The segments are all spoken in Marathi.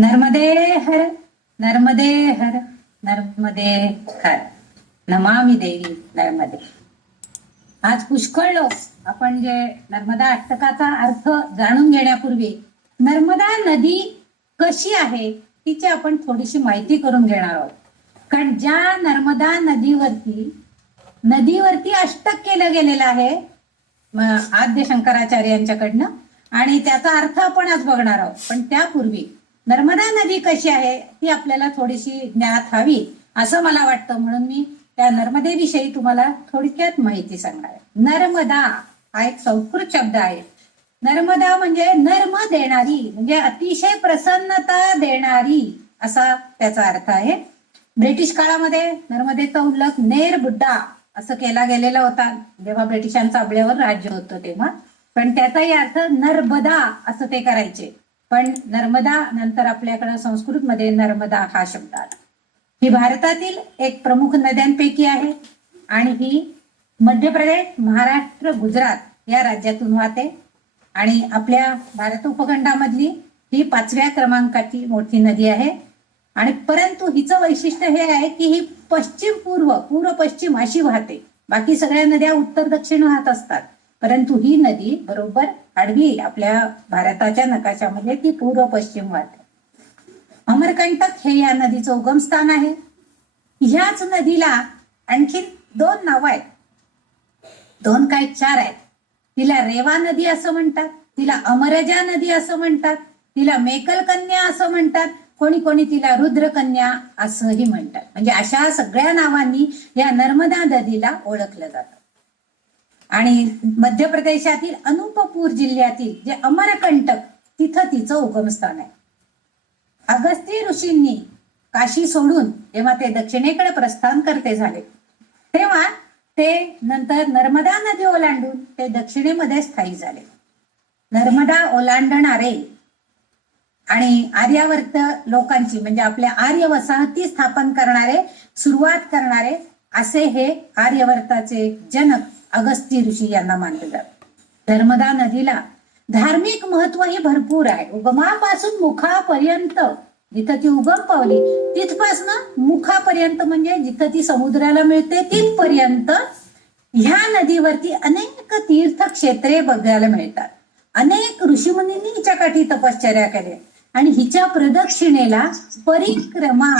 नर्मदे हर नर्मदे हर नर्मदे हर नमामि देवी नर्मदे. आज पुष्कळ लोक आपण जे नर्मदा अष्टकाचा अर्थ जाणून घेण्यापूर्वी नर्मदा नदी कशी आहे तिची आपण थोडीशी माहिती करून घेणार आहोत. कारण ज्या नर्मदा नदीवरती अष्टक केलं गेलेलं आहे आद्य शंकराचार्य यांच्याकडनं, आणि त्याचा अर्थ आपण आज बघणार आहोत. पण त्यापूर्वी नर्मदा नदी कशी आहे ती आपल्याला थोडीशी ज्ञात हवी असं मला वाटतं, म्हणून मी त्या नर्मदेविषयी तुम्हाला थोडक्यात माहिती सांगणार आहे. नर्मदा हा एक संस्कृत शब्द आहे. नर्मदा म्हणजे नर्म देणारी, म्हणजे अतिशय प्रसन्नता देणारी असा त्याचा अर्थ आहे. ब्रिटिश काळामध्ये नर्मदेचा उल्लेख नेर बुड्डा असं केला गेलेला होता जेव्हा ब्रिटिशांचं आपल्यावर राज्य होतं तेव्हा. पण त्याचाही अर्थ नर्मदा असं ते करायचे. पण नर्मदा नंतर आपल्याकडे संस्कृतमध्ये नर्मदा हा शब्द आला. ही भारतातील एक प्रमुख नद्यांपैकी आहे आणि ही मध्य प्रदेश, महाराष्ट्र, गुजरात या राज्यातून वाहते आणि आपल्या भारत उपखंडामधली ही 5व्या क्रमांकाची मोठी नदी आहे. आणि परंतु हिचं वैशिष्ट्य हे आहे की ही पश्चिम पूर्व पश्चिम अशी वाहते. बाकी सगळ्या नद्या उत्तर दक्षिण वाहत असतात, परंतु ही नदी बरोबर आडवी आपल्या भारताच्या नकाशामध्ये ती पूर्व पश्चिम वाहते. अमरकंटक हे या नदीचं उगमस्थान आहे. ह्याच नदीला आणखी 2 नावं आहेत, 2 काय 4 आहेत. तिला रेवा नदी असं म्हणतात, तिला अमरजा नदी असं म्हणतात, तिला मेकल कन्या असं म्हणतात, कोणी तिला रुद्रकन्या असंही म्हणतात. म्हणजे अशा सगळ्या नावांनी या नर्मदा नदीला ओळखलं जातं. आणि मध्य प्रदेशातील अनुपपूर जिल्ह्यातील जे अमरकंटक तिथं तिचं उगमस्थान आहे. अगस्त्य ऋषींनी काशी सोडून जेव्हा ते दक्षिणेकडे प्रस्थान करते झाले तेव्हा ते नंतर नर्मदा नदी ओलांडून ते दक्षिणेमध्ये स्थायिक झाले. नर्मदा ओलांडणारे आणि आर्यावर्त लोकांची म्हणजे आपल्या आर्य वसाहती स्थापन करणारे, सुरुवात करणारे असे हे आर्यवर्ताचे जनक अगस्त्य ऋषी यांना मानले जाते. नर्मदा नदीला धार्मिक महत्वही भरपूर आहे. उगमापासून मुखापर्यंत जिथं ती उगम पावली तिथपासून मुखापर्यंत म्हणजे जिथं ती समुद्राला मिळते तिथपर्यंत ह्या नदीवरती अनेक तीर्थक्षेत्रे बघायला मिळतात. अनेक ऋषीमुनींनी हिच्या काठी तपश्चर्या केली आणि हिच्या प्रदक्षिणेला परिक्रमा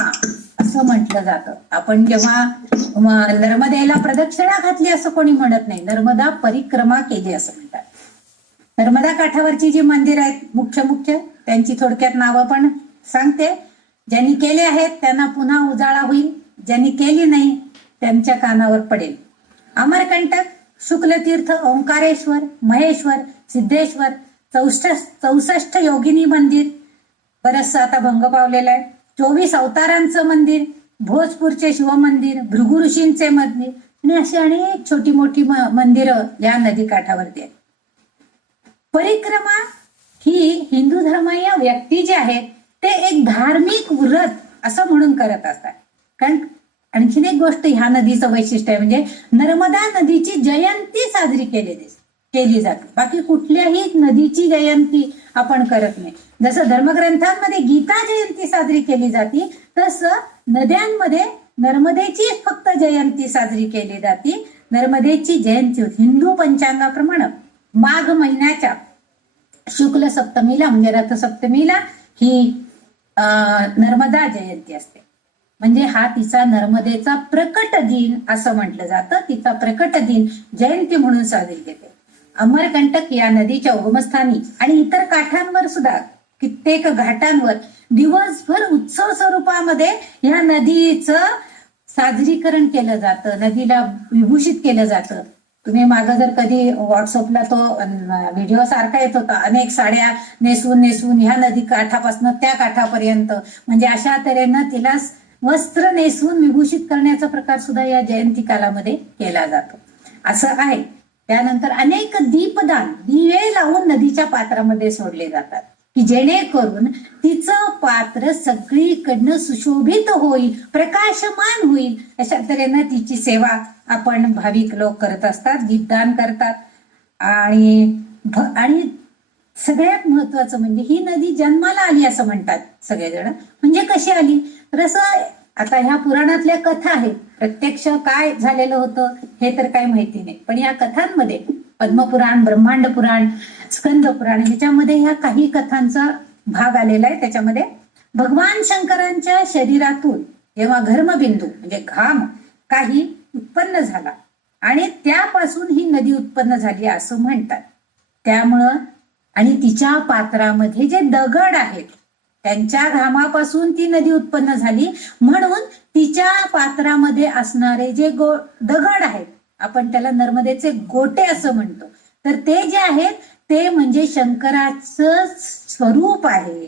असं म्हटलं जातं. आपण जेव्हा नर्मदेला प्रदक्षिणा घातली असं कोणी म्हणत नाही, नर्मदा परिक्रमा केली असं म्हणतात. नर्मदा काठावरची जी मंदिर आहेत मुख्य त्यांची थोडक्यात नावं पण सांगते. ज्यांनी केले आहेत त्यांना पुन्हा उजाळा होईल, ज्यांनी केली नाही त्यांच्या कानावर पडेल. अमरकंटक, शुक्लतीर्थ, ओंकारेश्वर, महेश्वर, सिद्धेश्वर, 64 योगिनी मंदिर बरंचसं आता भंग पावलेलं आहे. 24 अवतारांचं मंदिर, भोजपूरचे शिवमंदिर, भृगु ऋषींचे मंदिर आणि अशी अनेक छोटी मोठी मंदिरं या नदी काठावरती आहेत. परिक्रमा ही हिंदू धर्मीय व्यक्ती जे आहेत ते एक धार्मिक व्रत असं म्हणून करत असतात. कारण आणखीन एक गोष्ट ह्या नदीचं वैशिष्ट्य आहे म्हणजे नर्मदा नदीची जयंती साजरी केली जाते. बाकी कुठल्याही नदीची जयंती आपण करत नाही. जसं धर्मग्रंथांमध्ये गीता जयंती साजरी केली जाते तसं नद्यांमध्ये नर्मदेची फक्त जयंती साजरी केली जाते. नर्मदेची जयंती हिंदू पंचांगाप्रमाणे माघ महिन्याच्या शुक्ल सप्तमीला म्हणजे रथसप्तमीला ही नर्मदा जयंती असते. म्हणजे हा तिचा नर्मदेचा प्रकट दिन असं म्हटलं जातं. तिचा प्रकट दिन जयंती म्हणून साजरी केली. अमरकंटक या नदीच्या उगमस्थानी आणि इतर काठांवर सुद्धा कित्येक घाटांवर दिवसभर उत्सव स्वरूपामध्ये या नदीचं साजरीकरण केलं जातं, नदीला विभूषित केलं जातं. तुम्ही मागं जर कधी व्हॉट्सअपला तो व्हिडिओ सारखा येत होता, अनेक साड्या नेसून ह्या नदी काठापासून त्या काठापर्यंत म्हणजे अशा तऱ्हेनं तिला वस्त्र नेसून विभूषित करण्याचा प्रकार सुद्धा या जयंती कालामध्ये केला जातो असं आहे. त्यानंतर अनेक दीपदान, दिवे लावून नदीच्या पात्रामध्ये सोडले जातात की जेणेकरून तिचं पात्र सगळीकडनं सुशोभित होईल, प्रकाशमान होईल. अशा तऱ्हेनं तिची सेवा आपण भाविक लोक करत असतात, दीपदान करतात आणि सगळ्यात महत्वाचं म्हणजे ही नदी जन्माला आली असं म्हणतात सगळेजण. म्हणजे कशी आली तर असं, आता ह्या पुराणातल्या कथा आहेत, प्रत्यक्ष काय झालेलं होतं हे तर काही माहिती नाही, पण या कथांमध्ये पद्मपुराण, ब्रह्मांड पुराण, स्कंद पुराण ह्याच्यामध्ये ह्या काही कथांचा भाग आलेला आहे. त्याच्यामध्ये भगवान शंकरांच्या शरीरातून जेव्हा घर्मबिंदू म्हणजे घाम काही उत्पन्न झाला आणि त्यापासून ही नदी उत्पन्न झाली असं म्हणतात. त्यामुळं आणि तिच्या पात्रामध्ये जे दगड आहेत त्यांच्या घामापासून ती नदी उत्पन्न झाली, म्हणून तिच्या पात्रामध्ये असणारे जे दगड आहेत आपण त्याला नर्मदेचे गोटे असं म्हणतो, तर ते जे आहेत ते म्हणजे शंकराचं स्वरूप आहे,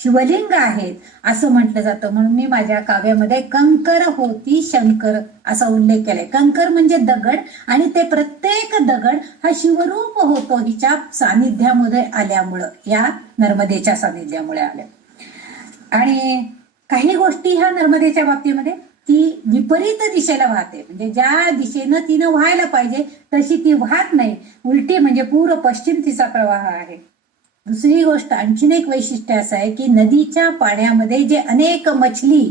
शिवलिंग आहेत असं म्हटलं जातं. म्हणून मी माझ्या काव्यामध्ये कंकर होती शंकर असा उल्लेख केलाय. कंकर म्हणजे दगड आणि ते प्रत्येक दगड हा शिवरूप होतो हिच्या सानिध्यामध्ये आल्यामुळं, या नर्मदेच्या सानिध्यामुळे आल्या. आणि काही गोष्टी ह्या नर्मदेच्या बाबतीमध्ये ती विपरीत दिशेला वाहते, म्हणजे ज्या दिशेनं तिनं व्हायला पाहिजे तशी ती वाहत नाही, उलटी म्हणजे पूर्व पश्चिम तिचा प्रवाह आहे. दुसरी गोष्ट आणखीन एक वैशिष्ट्य असं आहे की नदीच्या पाण्यामध्ये जे अनेक मछली,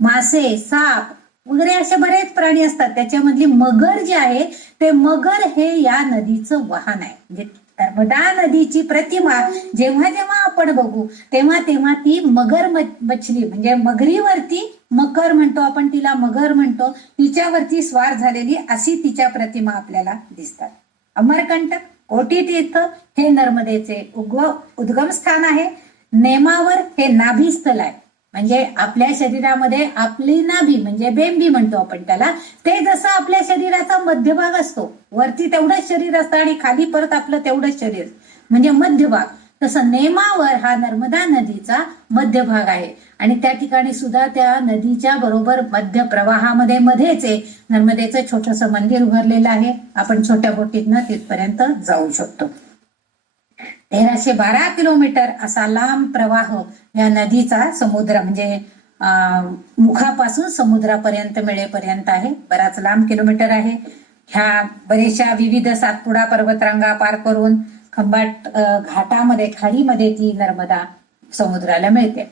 मासे, साप वगैरे असे बरेच प्राणी असतात, त्याच्यामधली मगर जे आहे ते मगर हे या नदीचं वाहन आहे. म्हणजे नर्मदा नदीची प्रतिमा जेव्हा जेव्हा आपण बघू तेव्हा तेव्हा ती मगर मछली म्हणजे मगरीवरती, मकर म्हणतो आपण तिला, मगर म्हणतो, तिच्यावरती स्वार झालेली अशी तिच्या प्रतिमा आपल्याला दिसतात. अमरकंटक, कोटी तीर्थ हे नर्मदेचे उद्गम स्थान आहे. नेमावर हे नाभीस्थल आहे, म्हणजे आपल्या शरीरामध्ये आपली नाभी म्हणजे बेंबी म्हणतो आपण त्याला, ते जसं आपल्या शरीराचा मध्यभाग असतो, वरती तेवढंच शरीर असतं आणि खाली परत आपलं तेवढंच शरीर म्हणजे मध्यभाग, तसं नेमावर हा नर्मदा नदीचा मध्यभाग आहे. आणि त्या ठिकाणी सुद्धा त्या नदीच्या बरोबर मध्य प्रवाहामध्ये मध्येच नर्मदेचं छोटस मंदिर उभारलेलं आहे. आपण छोट्या बोटीतनं तिथपर्यंत जाऊ शकतो. 1312 किलोमीटर असा लांब प्रवाह या नदीचा समुद्र म्हणजे मुखापासून समुद्रापर्यंत मिळेपर्यंत आहे. बराच लांब किलोमीटर आहे. ह्या बरेचशा विविध सातपुडा पर्वतरांगा पार करून खंबाट घाटामध्ये खाडीमध्ये ती नर्मदा समुद्राला मिळते.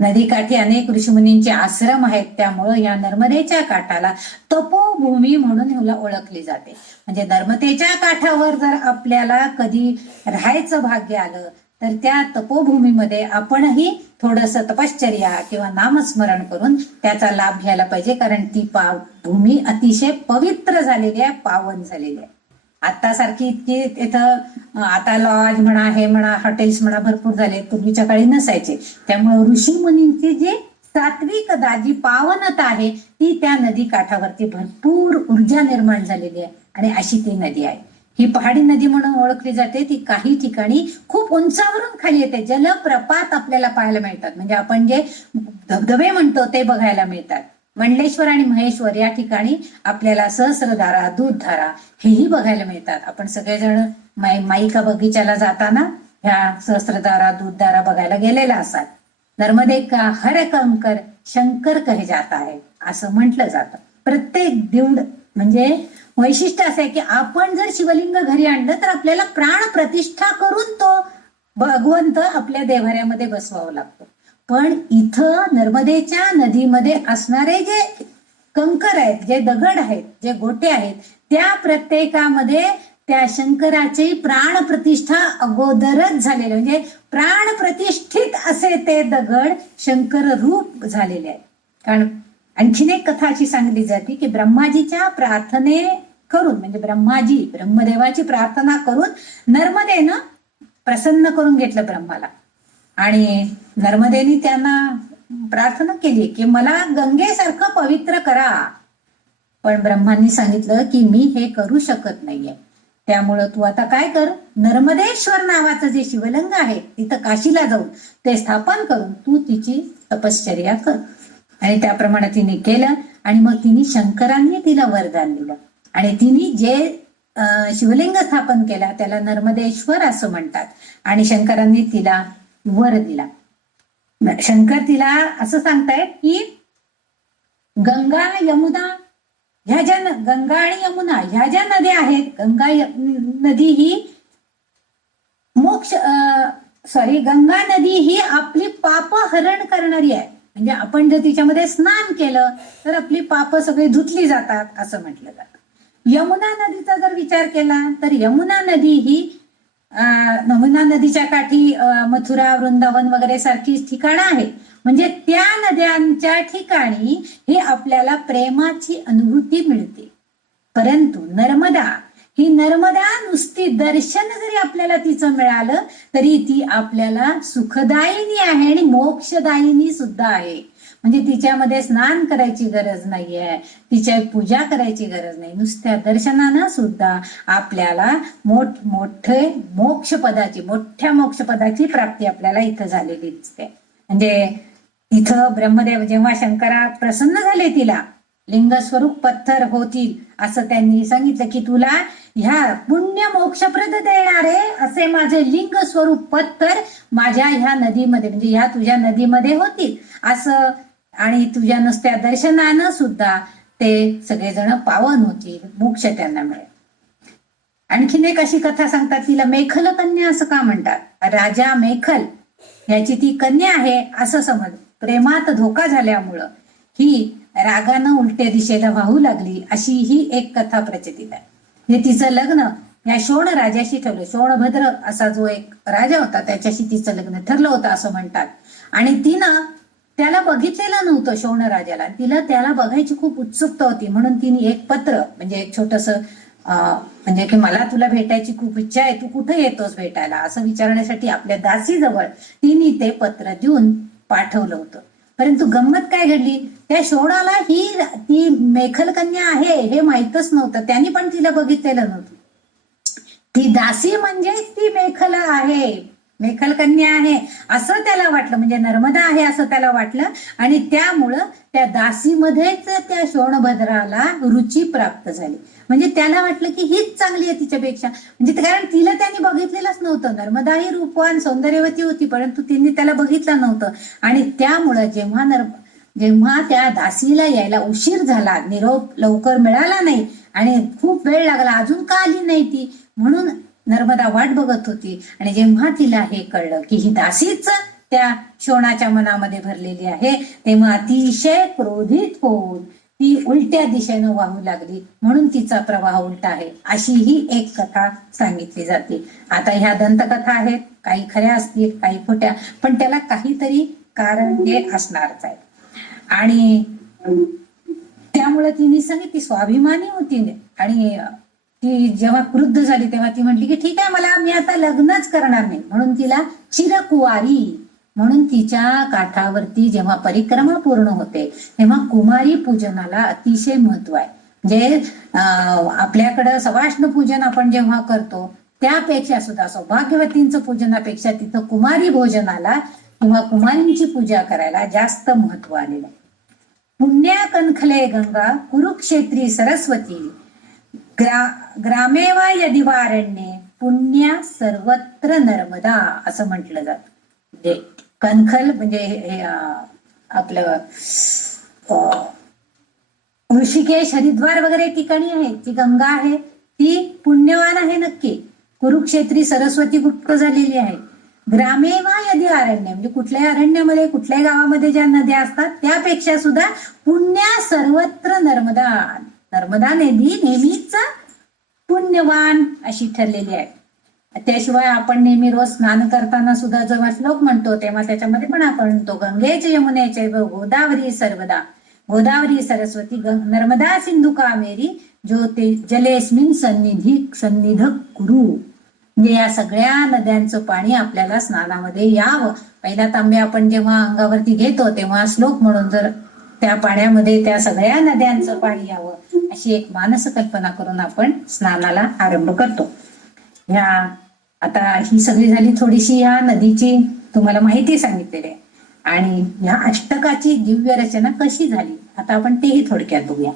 नदीकाठी अनेक ऋषीमुनींचे आश्रम आहेत, त्यामुळं या नर्मदेच्या काठाला तपोभूमी म्हणून ओळखली जाते. म्हणजे नर्मदेच्या काठावर जर आपल्याला कधी राहायचं भाग्य आलं तर त्या तपोभूमीमध्ये आपणही थोडस तपश्चर्या किंवा नामस्मरण करून त्याचा लाभ घ्यायला पाहिजे, कारण ती भूमी अतिशय पवित्र झालेली आहे, पावन झालेली आहे. आता सारखी इतकी तिथं आता लॉज म्हणा, हे म्हणा, हॉटेल्स म्हणा भरपूर झाले, पूर्वीच्या काळी नसायचे. त्यामुळे ऋषी मुनींची जी सात्विकता, जी पावनता आहे ती त्या नदी काठावरती भरपूर ऊर्जा निर्माण झालेली आहे आणि अशी ती नदी आहे. ही पहाडी नदी म्हणून ओळखली जाते. ती काही ठिकाणी खूप उंचावरून खाली येते. जलप्रपात आपल्याला पाहायला मिळतात, म्हणजे आपण जे धबधबे म्हणतो ते बघायला मिळतात. मंडलेश्वर आणि महेश्वर या ठिकाणी आपल्याला सहस्रधारा, दूधधारा हेही बघायला मिळतात. आपण सगळेजण माईका बगीच्याला जाताना ह्या सहस्रधारा, दूधधारा बघायला गेलेला असाल. नर्मदे का हर कंकर शंकर कहे जाता है असं म्हटलं जातं. प्रत्येक दिवड म्हणजे वैशिष्ट्य असं आहे की आपण जर शिवलिंग घरी आणलं तर आपल्याला प्राण प्रतिष्ठा करून तो भगवंत आपल्या देव्हाऱ्यामध्ये बसवावा लागतो. पण इथं नर्मदेच्या नदीमध्ये असणारे जे कंकर आहेत, जे दगड आहेत, जे गोटे आहेत, त्या प्रत्येकामध्ये त्या शंकराची प्राण प्रतिष्ठा अगोदरच झालेले, म्हणजे प्राण प्रतिष्ठित असे ते दगड शंकर रूप झालेले आहेत. कारण आणखीन एक कथा अशी सांगली जाते की ब्रह्माजीच्या प्रार्थने करून, म्हणजे ब्रह्मदेवाची प्रार्थना करून नर्मदेनं प्रसन्न करून घेतलं ब्रह्माला, आणि नर्मदेने त्यांना प्रार्थना केली की मला गंगेसारखं पवित्र करा. पण ब्रह्मांनी सांगितलं की मी हे करू शकत नाहीये, त्यामुळं तू आता काय कर, नर्मदेश्वर नावाचं जे शिवलिंग आहे तिथं काशीला जाऊन ते स्थापन करून तू तिची तपश्चर्या कर. आणि त्याप्रमाणे तिने केलं आणि मग तिने शंकरांनी तिला वरदान दिलं आणि तिने जे शिवलिंग स्थापन केला त्याला नर्मदेश्वर असं म्हणतात. आणि शंकरांनी तिला वर दिला. शंकर तिला असं सांगतायत की गंगा यमुना ह्या ज्या गंगा आणि यमुना ह्या ज्या नद्या आहेत, गंगा नदी ही मोक्ष गंगा नदी ही आपली पाप हरण करणारी आहे. म्हणजे आपण जर तिच्यामध्ये स्नान केलं तर आपली पाप सगळी धुतली जातात असं म्हटलं जातं. यमुना नदीचा जर विचार केला तर यमुना नदी ही यमुना नदीच्या काठी मथुरा, वृंदावन वगैरे सारखी ठिकाणं आहेत. म्हणजे त्या नद्यांच्या ठिकाणी हे आपल्याला प्रेमाची अनुभूती मिळते. परंतु नर्मदा नुसती दर्शन जरी आपल्याला तिचं मिळालं तरी ती आपल्याला सुखदायिनी आहे आणि मोक्षदायिनी सुद्धा आहे. म्हणजे तिच्यामध्ये स्नान करायची गरज नाहीये, तिच्या पूजा करायची गरज नाही. नुसत्या दर्शनानं सुद्धा आपल्याला मोठ्या मोक्षपदाची प्राप्ती आपल्याला इथं झालेली दिसते. म्हणजे इथं ब्रह्मदेव जेव्हा शंकरा प्रसन्न झाले तिला लिंग स्वरूप पत्थर होतील असं त्यांनी सांगितलं की तुला ह्या पुण्य मोक्षप्रद देणारे असे माझे लिंग स्वरूप पत्थर माझ्या ह्या नदीमध्ये म्हणजे ह्या तुझ्या नदीमध्ये होतील असं. आणि तुझ्या नुसत्या दर्शनानं सुद्धा ते सगळेजण पावन होतील, मोक्ष त्यांना मिळेल. आणखीन एक अशी कथा सांगतात, तिला मेखल कन्या असं का म्हणतात. राजा मेखल याची ती कन्या आहे असं समज. प्रेमात धोका झाल्यामुळं ही रागानं उलट्या दिशेला वाहू लागली अशी ही एक कथा प्रचलित आहे. हे तिचं लग्न या शोण राजाशी ठरलं. शोणभद्र असा जो एक राजा होता त्याच्याशी तिचं लग्न ठरलं होतं असं म्हणतात. आणि तिनं त्याला बघितलेलं नव्हतं शोण राजाला. तिला त्याला बघायची खूप उत्सुकता होती म्हणून तिने एक पत्र म्हणजे एक छोटस म्हणजे की मला तुला भेटायची खूप इच्छा आहे, तू कुठे येतोस भेटायला असं विचारण्यासाठी आपल्या दासीजवळ तिने ते पत्र देऊन पाठवलं होतं. परंतु गंमत काय घडली, त्या शोणाला ती मेखल कन्या आहे हे माहीतच नव्हतं. त्यांनी पण तिला बघितलेलं नव्हतं. ती दासी म्हणजे ती मेखल आहे, मेखल कन्या आहे असं त्याला वाटलं. म्हणजे नर्मदा आहे असं त्याला वाटलं आणि त्यामुळं त्या दासीमध्येच त्या शोणभद्राला रुची प्राप्त झाली. म्हणजे त्याला वाटलं की हीच चांगली आहे तिच्यापेक्षा. म्हणजे कारण तिला त्यांनी बघितलेलंच नव्हतं. नर्मदा ही रूपवान सौंदर्यवती होती परंतु तिने त्याला बघितलं नव्हतं. आणि त्यामुळं जेव्हा त्या दासीला यायला उशीर झाला, निरोप लवकर मिळाला नाही आणि खूप वेळ लागला, अजून का आली नाही ती म्हणून नर्मदा वाट बघत होती. आणि जेव्हा तिला हे कळलं की ही दासीच त्या शोणाच्या मनामध्ये भरलेली आहे तेव्हा अतिशय क्रोधित होऊन ती उलट्या दिशेनं वाहू लागली. म्हणून तिचा प्रवाह उलटा आहे अशी ही एक कथा सांगितली जाते. आता ह्या दंतकथा आहेत, काही खऱ्या असतील काही खोट्या, पण त्याला काहीतरी कारण हे असणारच आहे. आणि त्यामुळे तिने सांगितली स्वाभिमानी होती आणि ती जेव्हा क्रुद्ध झाली तेव्हा ती म्हटली की ठीक आहे मी आता लग्नच करणार नाही. म्हणून तिला चिरकुवारी म्हणून तिच्या काठावरती जेव्हा परिक्रमा पूर्ण होते तेव्हा कुमारी पूजनाला अतिशय महत्व आहे. म्हणजे आपल्याकडं सवाष्ण पूजन आपण जेव्हा करतो त्यापेक्षा सुद्धा सौभाग्यवतींचं पूजनापेक्षा तिथं कुमारी भोजनाला किंवा कुमारींची पूजा करायला जास्त महत्व आलेलं आहे. पुण्या कणखले गंगा कुरुक्षेत्री सरस्वती ग्रामेवा यदिवारण्ये पुण्या सर्वत्र नर्मदा असं म्हटलं जातं. म्हणजे कणखल म्हणजे हे आपलं ऋषिकेश हरिद्वार वगैरे ठिकाणी आहे जी गंगा आहे ती पुण्यवान आहे नक्की. कुरुक्षेत्री सरस्वती गुप्त झालेली आहे. ग्रामेवा यदि अरण्य म्हणजे कुठल्याही अरण्यामध्ये कुठल्याही गावामध्ये ज्या नद्या असतात त्यापेक्षा सुद्धा पुण्या सर्वत्र नर्मदा नदी नेहमीच पुण्यवान अशी ठरलेली आहे. त्याशिवाय आपण नेहमी रोज स्नान करताना सुद्धा जेव्हा श्लोक म्हणतो तेव्हा त्याच्यामध्ये पण आपण म्हणतो गंगेचे यमुनेचे गोदावरी सर्वदा गोदावरी सरस्वती नर्मदा सिंधू कावेरी ज्योते जलेस्मिन सन्निध कुरु. म्हणजे या सगळ्या नद्यांचं पाणी आपल्याला स्नानामध्ये यावं. पहिला तांब्या आपण जेव्हा अंगावरती घेतो तेव्हा श्लोक म्हणून जर त्या पाण्यामध्ये त्या सगळ्या नद्यांचं पाणी यावं अशी एक मानस कल्पना करून आपण स्नानाला आरंभ करतो. ह्या आता ही सगळी झाली थोडीशी ह्या नदीची तुम्हाला माहिती सांगितलेली आहे. आणि ह्या अष्टकाची दिव्य रचना कशी झाली आता आपण तेही थोडक्यात बघूया.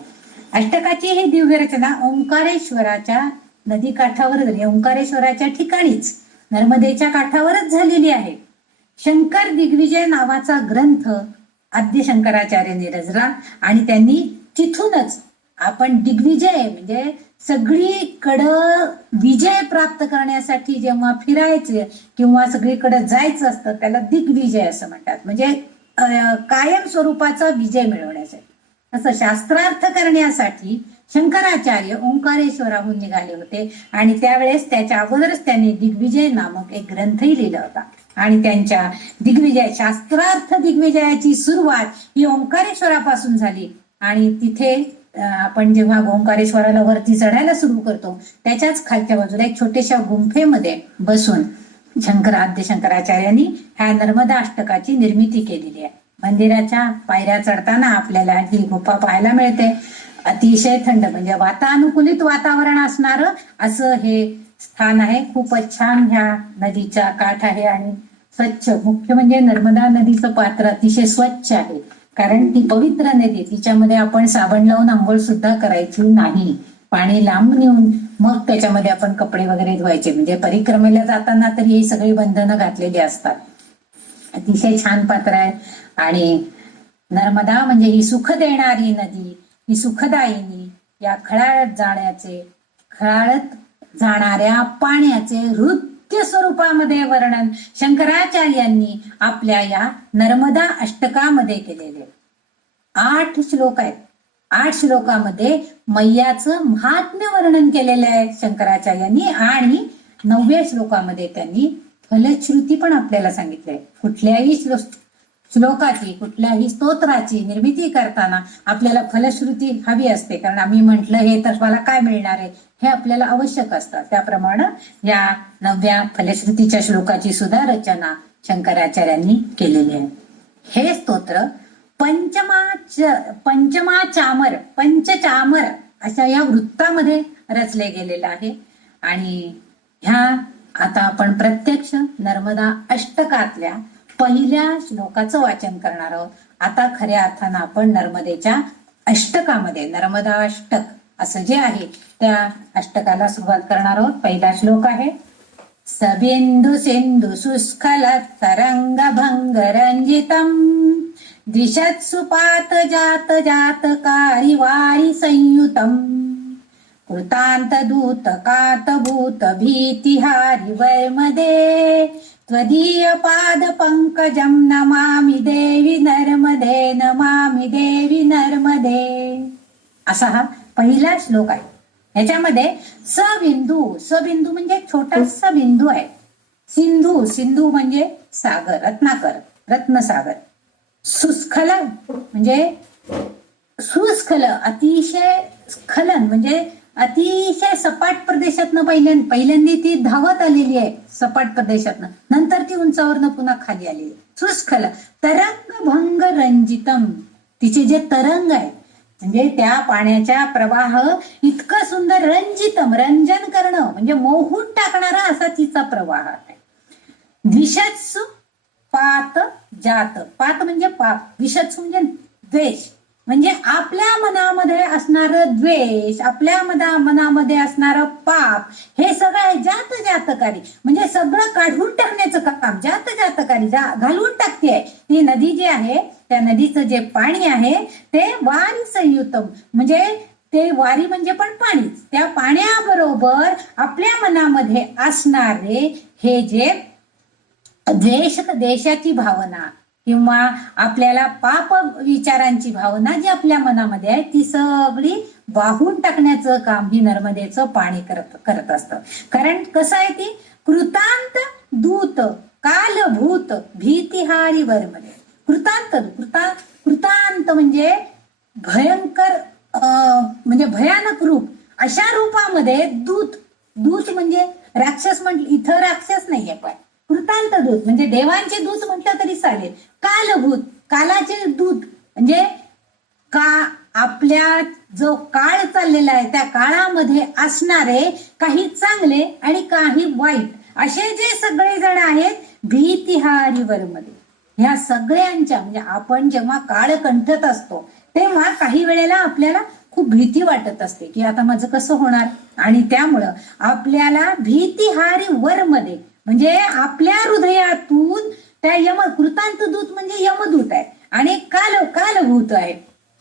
अष्टकाची ही दिव्य रचना ओंकारेश्वराच्या नदी काठावर झाली. ओंकारेश्वराच्या ठिकाणीच नर्मदेच्या काठावरच झालेली आहे. शंकर दिग्विजय नावाचा ग्रंथ आद्य शंकराचार्यांनी रचला आणि त्यांनी तिथूनच आपण दिग्विजय म्हणजे सगळीकडं विजय प्राप्त करण्यासाठी जेव्हा फिरायचे किंवा सगळीकडे जायचं असतं त्याला दिग्विजय असं म्हणतात. म्हणजे कायम स्वरूपाचा विजय मिळवण्यासाठी. तसं शास्त्रार्थ करण्यासाठी शंकराचार्य ओंकारेश्वराहून निघाले होते आणि त्यावेळेस त्याच्या अगोदरच त्यांनी दिग्विजय नामक एक ग्रंथही लिहिला होता. आणि त्यांच्या दिग्विजय शास्त्रार्थ दिग्विजयाची सुरुवात ही ओंकारेश्वरापासून झाली. आणि तिथे आपण जेव्हा ओंकारेश्वराला वरती चढायला सुरू करतो त्याच्याच खालच्या बाजूला एक छोट्याशा गुंफेमध्ये बसून आद्य शंकराचार्यांनी ह्या नर्मदा अष्टकाची निर्मिती केलेली आहे. मंदिराच्या पायऱ्या चढताना आपल्याला ही गुफा पाहायला मिळते. अतिशय थंड म्हणजे वातानुकूलित वातावरण असणारं असं हे स्थान आहे. खूपच छान ह्या नदीचा काठ आहे आणि स्वच्छ. मुख्य म्हणजे नर्मदा नदीचं पात्र अतिशय स्वच्छ आहे कारण ती पवित्र नदी. तिच्यामध्ये आपण साबण लावून आंघोळ सुद्धा करायची नाही. पाणी लांब नेऊन मग त्याच्यामध्ये आपण कपडे वगैरे धुवायचे. म्हणजे परिक्रमेला जाताना तर ही सगळी बंधनं घातलेली असतात. अतिशय छान पात्र आहे. आणि नर्मदा म्हणजे ही सुख देणारी नदी, ही सुखदायिनी. या खळाळत जाणाऱ्या पाण्याचे नृत्य स्वरूपामध्ये वर्णन शंकराचार्यांनी आपल्या या नर्मदा अष्टकामध्ये केलेले 8 श्लोक आहेत. 8 श्लोकामध्ये मैयाचं महात्म्य वर्णन केलेलं आहे शंकराचार्यांनी आणि 9व्या श्लोकामध्ये त्यांनी फलश्रुती पण आपल्याला सांगितलंय. कुठल्याही श्लोकाची कुठल्याही स्तोत्राची निर्मिती करताना आपल्याला फलश्रुती हवी असते कारण आम्ही म्हटलं हे तर मला काय मिळणार आहे हे आपल्याला आवश्यक असतं. त्याप्रमाणे या 9व्या फलश्रुतीच्या श्लोकाची सुद्धा रचना शंकराचार्यांनी केलेली आहे. हे स्तोत्र पंचचामर अशा या वृत्तामध्ये रचले गेलेलं आहे. आणि ह्या आता आपण प्रत्यक्ष नर्मदा अष्टकातल्या पहिल्या श्लोकाचं वाचन करणार आहोत. आता खऱ्या अर्थानं आपण नर्मदेच्या अष्टकामध्ये नर्मदा अष्टक असं जे आहे त्या अष्टकाला सुरुवात करणार आहोत. पहिला श्लोक आहे सबिंदु सिंधु सुस्खल तरंग भंग रंजितम द्विषत्सुपात जात जातकारी वारी संयुतम कृतांत दूत कात भूत भीतिहारी वैमध्ये त्वदीय पाद पंकजम नमामि देवी नर्मदे नमामि देवी नर्मदे. असा हा पहिला श्लोक आहे. ह्याच्यामध्ये सबिंदू म्हणजे छोटासा बिंदू आहे. सिंधू म्हणजे सागर, रत्नसागर. सुस्खल म्हणजे अतिशय स्खलन म्हणजे अतिशय सपाट प्रदेशातनं पहिल्यांदा ती धावत आलेली आहे सपाट प्रदेशातनं, नंतर ती उंचावरनं पुन्हा खाली आलेली. सुस्खल तरंग भंग रंजितम. तिचे जे तरंग आहे म्हणजे त्या पाण्याचा प्रवाह इतकं सुंदर. रंजितम रंजन करणं म्हणजे मोहून टाकणारा असा तिचा प्रवाह आहे. द्विषत्सु पात जात. पात म्हणजे पाप, विषत्सु म्हणजे द्वेष. म्हणजे आपल्या मनामध्ये असणारं द्वेष, आपल्या मनामध्ये असणारं पाप हे सगळं जातकारी म्हणजे सगळं काढून टाकण्याचं काम जातकारी घालून टाकते. ती नदी जी आहे त्या नदीचं जे पाणी आहे ते वारी संयुतम म्हणजे ते वारी म्हणजे पण पाणीच. त्या पाण्याबरोबर आपल्या मनामध्ये असणारे हे जे देशाची भावना किंवा आपल्याला पाप विचारांची भावना जी आपल्या मनामध्ये आहे ती सगळी वाहून टाकण्याचं काम ही नर्मदेचं पाणी करत असतं. कारण कसं आहे ती कृतांत दूत कालभूत भीतिहारी वरमध्ये. कृतांत म्हणजे भयंकर म्हणजे भयानक रूप. अशा रूपामध्ये दूत म्हणजे राक्षस म्हटलं, इथं राक्षस नाहीये पण कृतांत दूत म्हणजे देवांचे दूत म्हटलं तरी चालेल. कालभूत कालाचे दूत म्हणजे आपल्या जो काळ चाललेला आहे त्या काळामध्ये असणारे काही चांगले आणि काही वाईट असे जे सगळे जण आहेत भीतिहारी वरमध्ये. ह्या सगळ्यांच्या म्हणजे आपण जेव्हा काळ कंठत असतो तेव्हा काही वेळेला आपल्याला खूप भीती वाटत असते की आता माझं कसं होणार. आणि त्यामुळं आपल्याला भीतिहारी वरमध्ये म्हणजे आपल्या हृदयातून त्या कृतांत दूत म्हणजे यमदूत आहे आणि कालभूत आहे.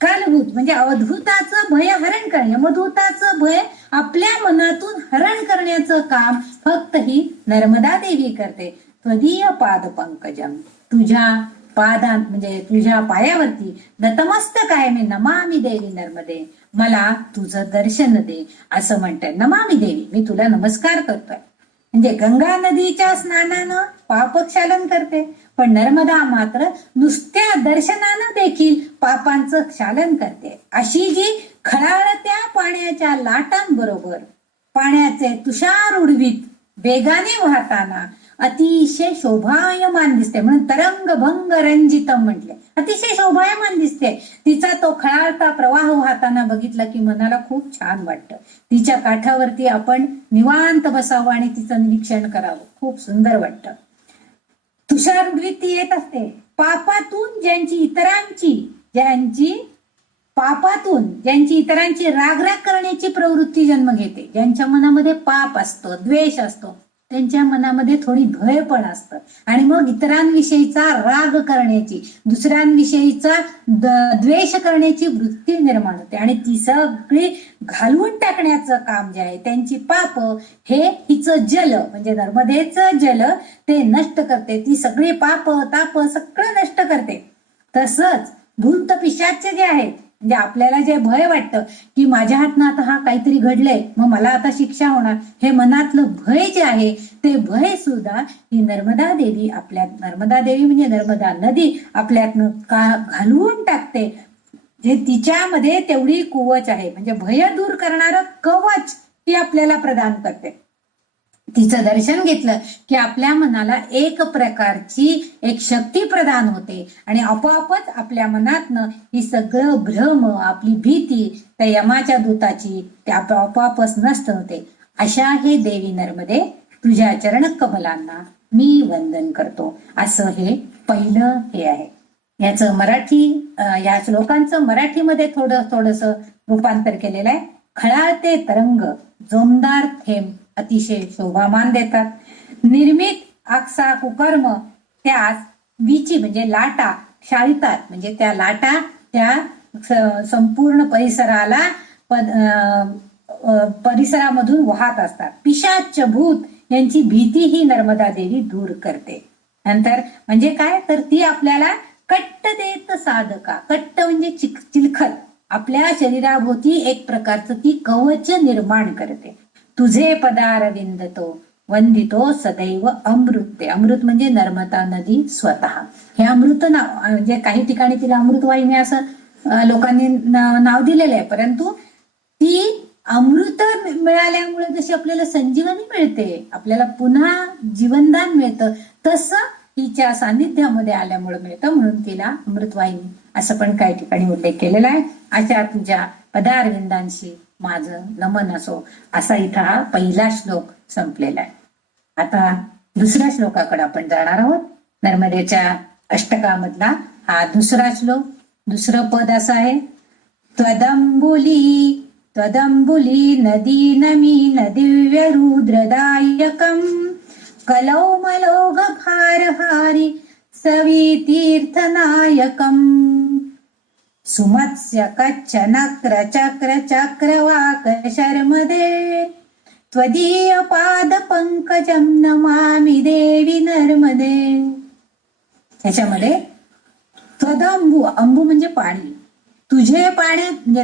कालभूत म्हणजे अवधूताचं भय हरण करणे, यमदूताचं भय आपल्या मनातून हरण करण्याचं काम फक्त ही नर्मदा देवी करते. त्वदीय पाद पंकजम, तुझ्या पादां म्हणजे तुझ्या पायावरती नतमस्तक आहे मी, नमामि देवी नर्मदे, मला तुझं दर्शन दे असं म्हणते. नमामि देवी, मी तुला नमस्कार करतोय. म्हणजे गंगा नदीच्या स्नानानं पापक्षालन करते, पण नर्मदा मात्र नुसत्या दर्शनानं देखील पापांचं क्षालन करते. अशी जी खळाळत्या पाण्याच्या लाटांबरोबर पाण्याचे तुषार उडवीत वेगाने वाहताना अतिशय शोभायमान दिसते, म्हणून तरंग भंग रंजितम म्हटले. अतिशय शोभायमान दिसते. तिचा तो खळाळता प्रवाह वाहताना बघितला की मनाला खूप छान वाटतं. तिच्या काठावरती आपण निवांत बसावं आणि तिचं निरीक्षण करावं, खूप सुंदर वाटतं. तुषार उडवीत ती येत असते. पापातून ज्यांची इतरांची रागराग करण्याची प्रवृत्ती जन्म घेते, ज्यांच्या मनामध्ये पाप असतो, द्वेष असतो, त्यांच्या मनामध्ये थोडी भय पण असतं आणि मग इतरांविषयीचा राग करण्याची, दुसऱ्यांविषयीचा द्वेष करण्याची वृत्ती निर्माण होते आणि ती सगळी घालवून टाकण्याचं काम जे आहे, त्यांची पाप हे हिचं जल म्हणजे नर्मदेचं जल ते नष्ट करते. ती सगळी पाप ताप सगळं नष्ट करते. तसंच भूत पिशाच जे आहेत, म्हणजे आपल्याला जे भय वाटतं की माझ्या हातनं आता हा काहीतरी घडलंय, मग मला आता शिक्षा होणार, हे मनातलं भय जे आहे ते भय सुद्धा ही नर्मदा देवी नर्मदा देवी म्हणजे नर्मदा नदी आपल्यातनं घालवून टाकते. जे तिच्यामध्ये तेवढी कुवच आहे, म्हणजे भय दूर करणारं कवच ती आपल्याला प्रदान करते. तिचं दर्शन घेतलं की आपल्या मनाला एक प्रकारची एक शक्ती प्रदान होते आणि आपोआपच आपल्या मनातनं ही सगळं भ्रम, आपली भीती त्या यमाच्या दूताची ते आपोआपच नष्ट होते. अशा हे देवी नर्मदे तुझ्या चरण कमलांना मी वंदन करतो, असं हे पहिलं हे आहे. याचं मराठी, या श्लोकांचं मराठीमध्ये थोडस रूपांतर केलेलं आहे. खळाळते तरंग जोमदार थेंब अतिशय शोभामान देतात. निर्मित आक्सा कुकर्म त्यास विची म्हणजे लाटा शाळितात, म्हणजे त्या लाटा त्या संपूर्ण परिसरामधून वाहत असतात. पिशाच भूत यांची भीती ही नर्मदा देवी दूर करते. नंतर म्हणजे काय तर ती आपल्याला कट्ट देत साधका, कट्ट म्हणजे चिलखत, आपल्या शरीराभोवती एक प्रकारचं ती कवच निर्माण करते. तुझे पदार विंदतो वंदितो सदैव अमृते, अमृत म्हणजे नर्मदा नदी स्वतः. हे अमृत नाव म्हणजे काही ठिकाणी तिला अमृतवाहिनी असं लोकांनी नाव दिलेलं आहे, परंतु ती अमृत मिळाल्यामुळे जशी आपल्याला संजीवनी मिळते, आपल्याला पुन्हा जीवनदान मिळतं, तसं तिच्या सान्निध्यामध्ये आल्यामुळे मिळतं, म्हणून तिला अमृतवाहिनी असं पण काही ठिकाणी उल्लेख केलेला आहे. अशा तुझ्या पदारविंदांशी माझं नमन असो, असा इथं हा पहिला श्लोक संपलेला आहे. आता दुसऱ्या श्लोकाकडे आपण जाणार आहोत. नर्मदेच्या अष्टकामधला हा दुसरा श्लोक. दुसरं पद असं आहे, त्वदंबुली नदी नमीन दिव्य रुद्रदायकम कलौमलोघ भारहारी सवी तीर्थनायकम सुमत्स्य कच्छ नक्र चक्र चक्रवाक शर्मदे त्वदीय पाद पंकजम नमामि देवी नर्मदे. ह्याच्यामध्ये त्वदंबू, अंबू म्हणजे पाणी, तुझे पाणी म्हणजे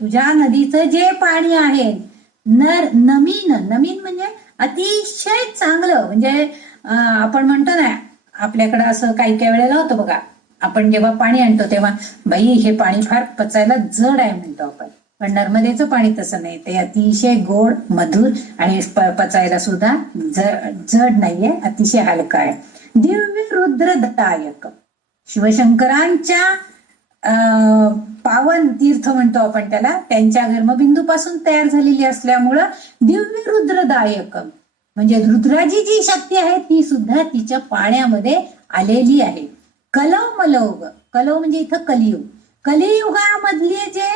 तुझ्या नदीचं जे पाणी आहे, नमीन म्हणजे अतिशय चांगलं, म्हणजे आपण म्हणतो ना आपल्याकडं असं काही काही वेळेला होतं बघा, आपण जेव्हा पाणी आणतो तेव्हा बाई हे पाणी फार पचायला जड आहे म्हणतो आपण, पण नर्मदेचं पाणी तसं नाही, ते अतिशय गोड मधुर आणि पचायला सुद्धा जड नाहीये, अतिशय हलका आहे. दिव्य रुद्रदायक, शिवशंकरांच्या पावन तीर्थ म्हणतो आपण त्याला, त्यांच्या गर्भबिंदूपासून तयार झालेली असल्यामुळं दिव्य रुद्रदायक म्हणजे रुद्राची जी शक्ती आहे ती सुद्धा तिच्या पाण्यामध्ये आलेली आहे. कलौमलौघ, कलौ म्हणजे इथं कलियुग, कलियुगामधले जे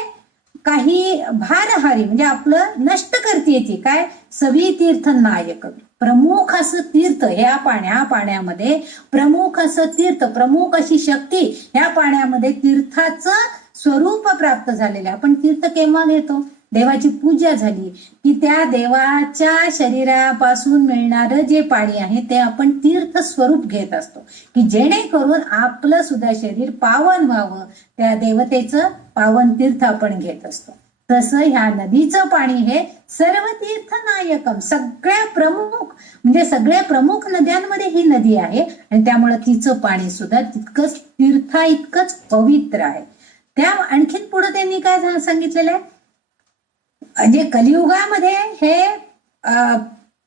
काही भारहारी म्हणजे आपलं नष्ट करते ती काय, सवी तीर्थ नायक, प्रमुख असं तीर्थ ह्या पाण्यामध्ये, प्रमुख असं तीर्थ, प्रमुख अशी शक्ती ह्या पाण्यामध्ये, तीर्थाचं स्वरूप प्राप्त झालेलं आहे. आपण तीर्थ केव्हा घेतो? देवाची पूजा झाली की त्या देवाच्या शरीरापासून मिळणारं जे पाणी आहे ते आपण तीर्थ स्वरूप घेत असतो, की जेणेकरून आपलं सुद्धा शरीर पावन व्हावं, त्या देवतेचं पावन तीर्थ आपण घेत असतो. तसं ह्या नदीचं पाणी हे सर्व तीर्थनायकम, सगळ्या प्रमुख म्हणजे सगळ्या प्रमुख नद्यांमध्ये ही नदी आहे आणि त्यामुळे तिचं पाणी सुद्धा तितकंच तीर्था इतकंच पवित्र आहे. त्या आणखीन पुढे त्यांनी काय सांगितलेलं आहे, म्हणजे कलियुगामध्ये हे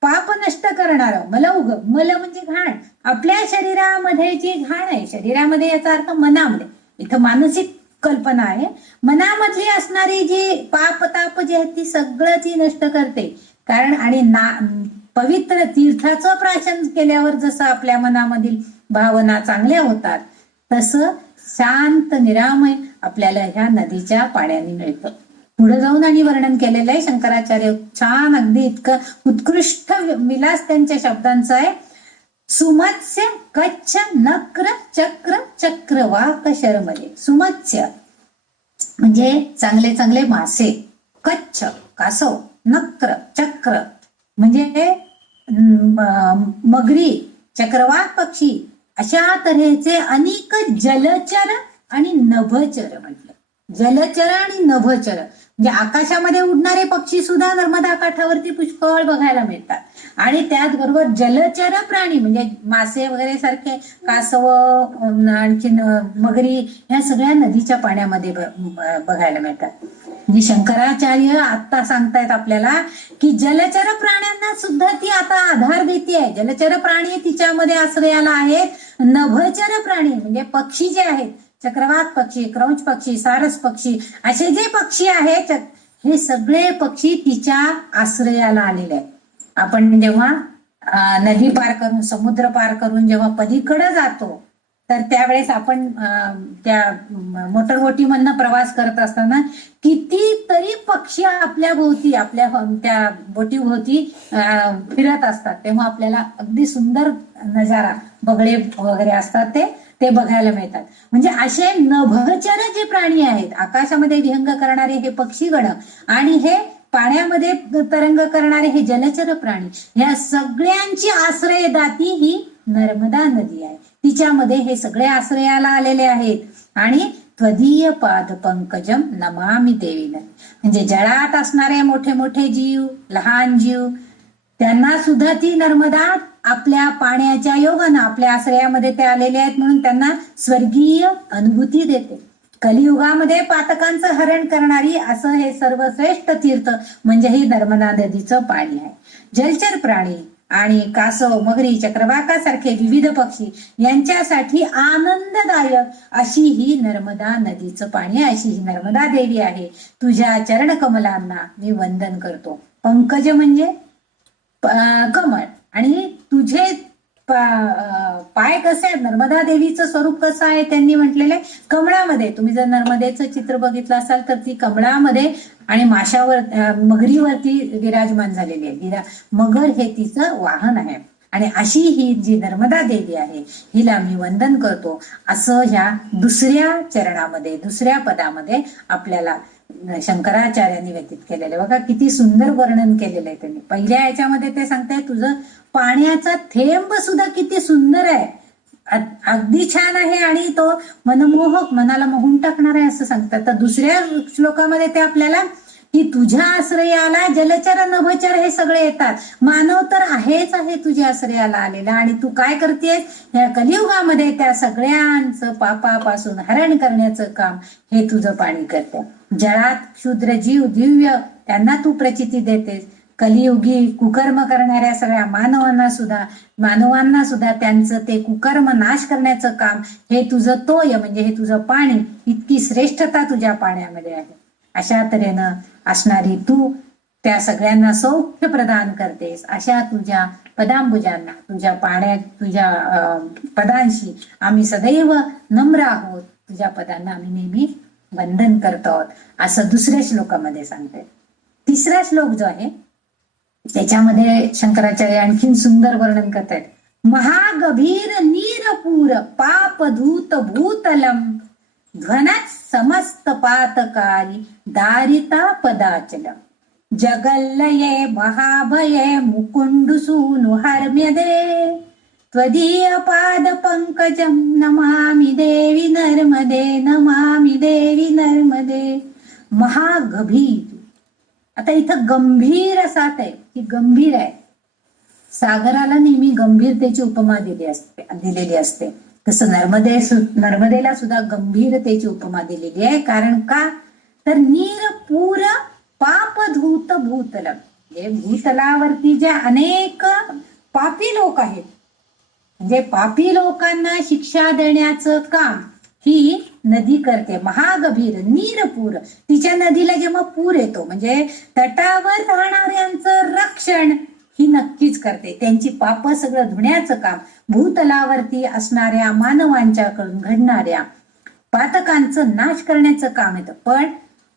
पाप नष्ट करणार मलौघ, मल म्हणजे घाण, आपल्या शरीरामध्ये जी घाण आहे, शरीरामध्ये याचा अर्थ मनामध्ये, इथं मानसिक कल्पना आहे, मनामधली असणारी जी पाप ताप जी आहे ती सगळं ती नष्ट करते. कारण आणि पवित्र तीर्थाचं प्राशन केल्यावर जसं आपल्या मनामधील भावना चांगल्या होतात तसं शांत निरामय आपल्याला ह्या नदीच्या पाण्याने मिळतं. पुढे जाऊन आणि वर्णन केलेलं आहे शंकराचार्य, छान अगदी इतकं उत्कृष्ट विलास त्यांच्या शब्दांचा आहे. सुमत्स्य कच्छ नक्र चक्र चक्रवाक शर्मले. सुमत्स्य म्हणजे चांगले चांगले मासे, कच्छ कासव, नक्र चक्र म्हणजे मगरी, चक्रवाक पक्षी, अशा तऱ्हेचे अनेक जलचर आणि नभचर म्हटलं. जलचर आणि नभचर म्हणजे आकाशामध्ये उडणारे पक्षी सुद्धा नर्मदा काठावरती पुष्कळ बघायला मिळतात. आणि त्याचबरोबर जलचर प्राणी म्हणजे मासे वगैरे सारखे, कासव, आणखीन मगरी, ह्या सगळ्या नदीच्या पाण्यामध्ये बघायला मिळतात. म्हणजे शंकराचार्य आता सांगतायत आपल्याला की जलचर प्राण्यांना सुद्धा ती आता आधार देते आहे. जलचर प्राणी तिच्यामध्ये आश्रयाला आहेत. नभचर प्राणी म्हणजे पक्षी जे आहेत, चक्रवाक पक्षी, क्रौंच पक्षी, सारस पक्षी, असे जे पक्षी आहेत हे सगळे पक्षी तिच्या आश्रयाला आलेले आहेत. आपण जेव्हा नदी पार करून, समुद्र पार करून जेव्हा पलीकडे जातो तर त्यावेळेस आपण त्या मोटरबोटीमधनं प्रवास करत असताना कितीतरी पक्षी आपल्या भोवती, आपल्या त्या बोटीभोवती फिरत असतात. तेव्हा आपल्याला अगदी सुंदर नजारा, बगळे वगैरे असतात ते बघायला मिळतात. म्हणजे असे नभचर जे प्राणी आहेत, आकाशामध्ये विहंग करणारे हे पक्षीगण आणि हे पाण्यामध्ये तरंग करणारे हे जलचर प्राणी, या सगळ्यांची आश्रयदाती ही नर्मदा नदी आहे. तिच्यामध्ये हे सगळे आश्रयाला आलेले आहेत. आणि त्वदीय पाद पंकजम नमामि देवी नदी, म्हणजे जळात असणारे मोठे मोठे जीव, लहान जीव, त्यांना सुद्धा ती नर्मदा आपल्या पाण्याच्या योगानं आपल्या आश्रयामध्ये ते आलेले आहेत म्हणून त्यांना स्वर्गीय अनुभूती देते. कलियुगामध्ये पातकांचं हरण करणारी असं हे सर्वश्रेष्ठ तीर्थ म्हणजे ही नर्मदा नदीचं पाणी आहे. जलचर प्राणी आणि कासव, मगरी, चक्रवाकासारखे विविध पक्षी यांच्यासाठी आनंददायक अशी ही नर्मदा नदीचं पाणी, अशी ही नर्मदा देवी आहे. तुझ्या चरण कमलांना मी वंदन करतो. पंकज म्हणजे कमळ, आणि तुझे पाय कसे आहेत, नर्मदा देवीचं स्वरूप कसं आहे त्यांनी म्हटलेले कमळामध्ये. तुम्ही जर नर्मदेचं चित्र बघितलं असाल तर ती कमळामध्ये आणि माशावर, मगरीवरती विराजमान झालेली आहे. मगर हे तिचं वाहन आहे. आणि अशी ही जी नर्मदा देवी आहे हिला मी वंदन करतो, असं ह्या दुसऱ्या चरणामध्ये, दुसऱ्या पदामध्ये आपल्याला शंकराचार्यांनी व्यतीत केलेलं. बघा किती सुंदर वर्णन केलेलं आहे त्यांनी. पहिल्या याच्यामध्ये ते सांगताय तुझं पाण्याचा थेंब सुद्धा किती सुंदर आहे, अगदी छान आहे आणि तो मनमोहक, मनाला मोहून टाकणार आहे असं सांगतात. तर दुसऱ्या श्लोकामध्ये ते आपल्याला की तुझ्या आश्रयाला जलचर नभचर हे सगळे येतात, मानव तर आहेच आहे तुझ्या आश्रयाला आलेला, आणि तू काय करतेस या कलियुगामध्ये त्या सगळ्यांचं पापापासून हरण करण्याचं काम हे तुझं पाणी करते. जळात क्षुद्र जीव दिव्य त्यांना तू प्रचिती देतेस. कलियुगी कुकर्म करणाऱ्या सगळ्या मानवांना सुद्धा त्यांचं ते कुकर्म नाश करण्याचं काम हे तुझं तोय म्हणजे हे तुझं पाणी, इतकी श्रेष्ठता तुझ्या पाण्यामध्ये आहे. अशा तऱ्हेनं असणारी तू त्या सगळ्यांना सौख्य प्रदान करतेस. अशा तुझ्या पदांबुजांना, तुझ्या पदांशी आम्ही सदैव नम्र आहोत. तुझ्या पदांना आम्ही नेहमी वंदन करतो आहोत असं दुसऱ्या श्लोकामध्ये सांगते. तिसरा श्लोक जो आहे त्याच्यामध्ये शंकराचार्य आणखीन सुंदर वर्णन करतायत. महागभीर नीरपूर पापधूत भूतलम ध्वनात समस्त पातकारी दारिता पदाचल जगल्लये महाभये मुकुंडु सूनु हर्म्यदे त्वदीय पाद पंकजम नमामि देवी नर्मदे महागभीर. आता इथं गंभीर साथ आहे की गंभीर आहे. सागराला नेहमी गंभीरतेची उपमा दिलेली असते. तसं नर्मदेला सुद्धा गंभीरतेची उपमा दिलेली आहे. कारण का तर नीर पूर पापधूत भूतल, म्हणजे भूतलावरती जे अनेक पापी लोक आहेत, म्हणजे पापी लोकांना शिक्षा देण्याचं काम ही नदी करते. महागभीर नीरपूर, तिच्या नदीला जेव्हा पूर येतो म्हणजे तटावर राहणाऱ्यांचं रक्षण ही नक्कीच करते. त्यांची पाप सगळं धुण्याचं काम, भूतलावरती असणाऱ्या मानवांच्याकडून घडणाऱ्या पातकांचं नाश करण्याचं काम येतं. पण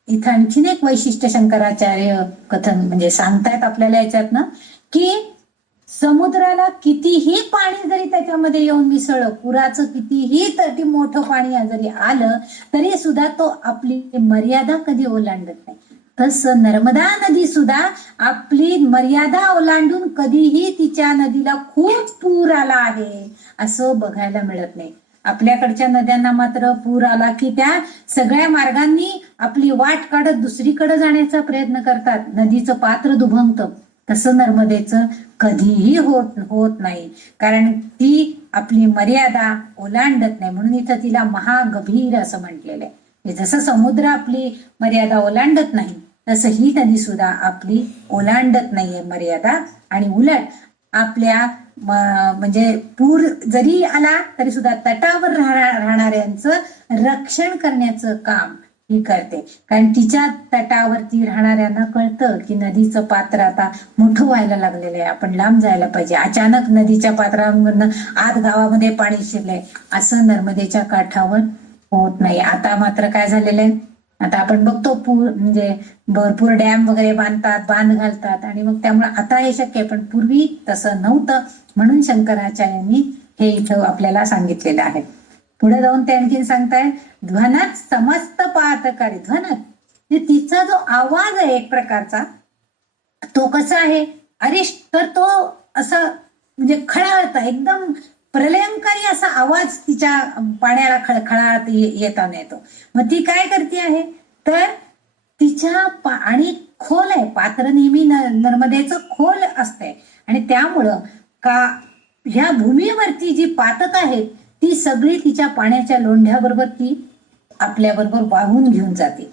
इथं आणखीन एक वैशिष्ट्य शंकराचार्य कथन म्हणजे सांगतायत आपल्याला याच्यातनं की समुद्राला कितीही पाणी जरी त्याच्यामध्ये येऊन मिसळलं, पुराचं कितीही तटी मोठं पाणी जरी आलं तरी सुद्धा तो आपली मर्यादा कधी ओलांडत नाही. तसं नर्मदा नदी सुद्धा आपली मर्यादा ओलांडून कधीही तिच्या नदीला खूप पूर आला आहे असं बघायला मिळत नाही. आपल्याकडच्या नद्यांना मात्र पूर आला की त्या सगळ्या मार्गांनी आपली वाट काढत दुसरीकडे जाण्याचा प्रयत्न करतात, नदीचं पात्र दुभंगतं. तसं नर्मदेचं कधीही होत नाही, कारण ती आपली मर्यादा ओलांडत नाही. म्हणून इथं तिला महागभीर असं म्हटलेलं आहे. जसं समुद्र आपली मर्यादा ओलांडत नाही तसं ही नदी सुद्धा आपली ओलांडत नाहीये मर्यादा. आणि उलट आपल्या म्हणजे पूर जरी आला तरी सुद्धा तटावर राहणाऱ्यांचं रक्षण करण्याचं काम ही करते. कारण तिच्या तटावरती राहणाऱ्यांना कळतं की नदीचं पात्र आता मोठं व्हायला लागलेलं आहे, आपण लांब जायला पाहिजे. अचानक नदीच्या पात्रावरनं आत गावामध्ये पाणी शिरलंय असं नर्मदेच्या काठावर होत नाही. आता मात्र काय झालेलं आहे, आता आपण बघतो पूर म्हणजे भरपूर डॅम वगैरे बांधतात, बांध घालतात आणि मग त्यामुळे आता हे शक्य आहे. पण पूर्वी तसं नव्हतं, म्हणून शंकराचार्यांनी हे इथं आपल्याला सांगितलेलं आहे. पुढे जाऊन ते आणखीन सांगताय ध्वनात समस्त पातकारी. ध्वनात म्हणजे तिचा जो आवाज आहे एक प्रकारचा तो कसा आहे अरिष्ट, तर तो असा म्हणजे खळाळता एकदम प्रलयंकारी असा आवाज तिच्या पाण्याला खळखळाट येताना येतो. मग ती काय करते आहे तर तिच्या आणि खोल आहे पात्र, नेहमी नर्मदेचं खोल असतंय आणि त्यामुळं का ह्या भूमीवरती जी पातक आहेत ती सगळी तिच्या पाण्याच्या लोंढ्याबरोबर ती आपल्याबरोबर वाहून घेऊन जाते.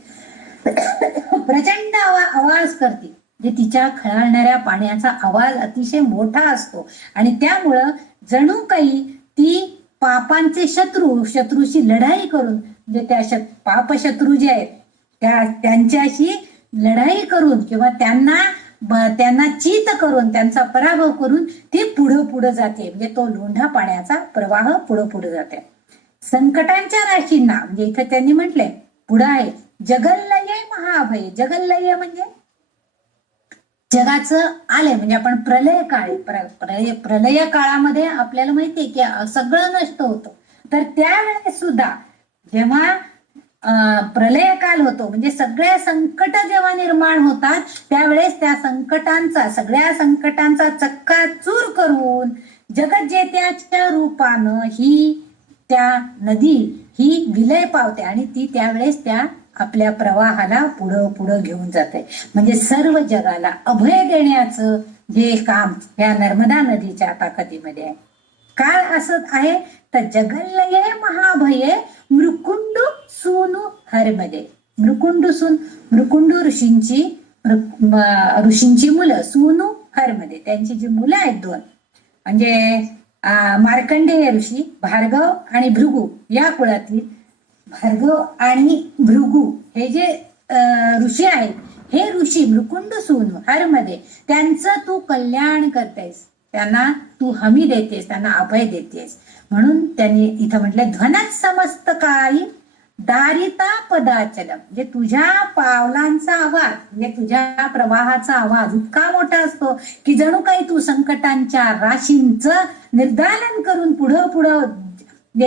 प्रचंड आवाज करते, जे म्हणजे तिच्या खळाळणाऱ्या पाण्याचा आवाज अतिशय मोठा असतो आणि त्यामुळं जणू काही ती पापांचे शत्रूशी लढाई करून म्हणजे त्या पापशत्रू जे आहेत त्यांच्याशी लढाई करून किंवा त्यांना चीत करून त्यांचा पराभव करून ती पुढं जाते. म्हणजे तो लोंढा पाण्याचा प्रवाह पुढे जाते. संकटांच्या राशींना म्हणजे इथं त्यांनी म्हटलंय पुढं आहे जगल्लय महाभय. जगल्लय म्हणजे जगाचं आलंय म्हणजे आपण प्रलय काळामध्ये आपल्याला माहितीये की सगळं नष्ट होतं. तर त्यावेळेस सुद्धा जेव्हा प्रलय काल होतो म्हणजे सगळ्या संकट जेव्हा निर्माण होतात त्यावेळेस त्या सगळ्या संकटांचा चक्काचूर करून जगज्जेत्याच्या रूपानं ही त्या नदी ही विलय पावते आणि ती त्यावेळेस त्या आपल्या प्रवाहाला पुढं घेऊन जाते. म्हणजे सर्व जगाला अभय देण्याचं जे काम या नर्मदा नदीच्या ताकदीमध्ये आहे. काय असं आहे तर जगल्लये महाभये मृकुंडू सूनु हरमध्ये. मृकुंडू ऋषींची मुलं सूनु हरमध्ये त्यांची जी मुलं आहेत दोन म्हणजे मार्कंडेय ऋषी भार्गव आणि भृगू या कुळातील भार्गव आणि भृगू हे जे ऋषी आहेत हे ऋषी मृकुंड सूनु हरमध्ये त्यांचं तू कल्याण करतेस, त्यांना तू हमी देतेस, त्यांना अभय देतेस. म्हणून त्यांनी इथं म्हटलंय ध्वनात समस्त काही दारिता पदाचल. म्हणजे तुझ्या पावलांचा आवाज म्हणजे तुझ्या प्रवाहाचा आवाज इतका मोठा असतो की जणू काही तू संकटांच्या राशींचं निर्दालन करून पुढं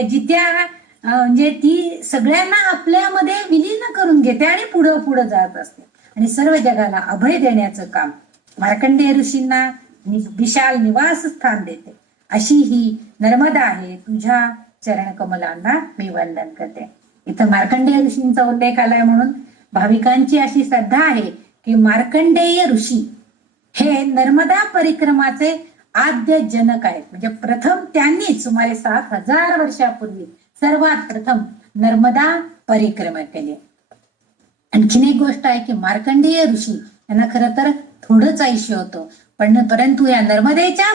जित्या म्हणजे ती सगळ्यांना आपल्यामध्ये विलीन करून घेते आणि पुढं पुढं जात असते आणि सर्व जगाला अभय देण्याचं काम मार्कंडेय ऋषींना विशाल निवास स्थान देते. अशी ही नर्मदा आहे, तुझ्या चरण कमलांना मी वंदन करते. इथं मार्कंडेय ऋषींचा उल्लेख आलाय म्हणून भाविकांची अशी श्रद्धा आहे की मार्कंडेय ऋषी हे नर्मदा परिक्रमाचे आद्य जनक आहेत. म्हणजे प्रथम त्यांनी सुमारे 7,000 वर्षापूर्वी सर्वात प्रथम नर्मदा परिक्रमा केली. आणखीन एक गोष्ट आहे की मार्कंडेय ऋषी यांना खरं तर थोडंच आयुष्य होतं, परंतु या नर्मदेच्या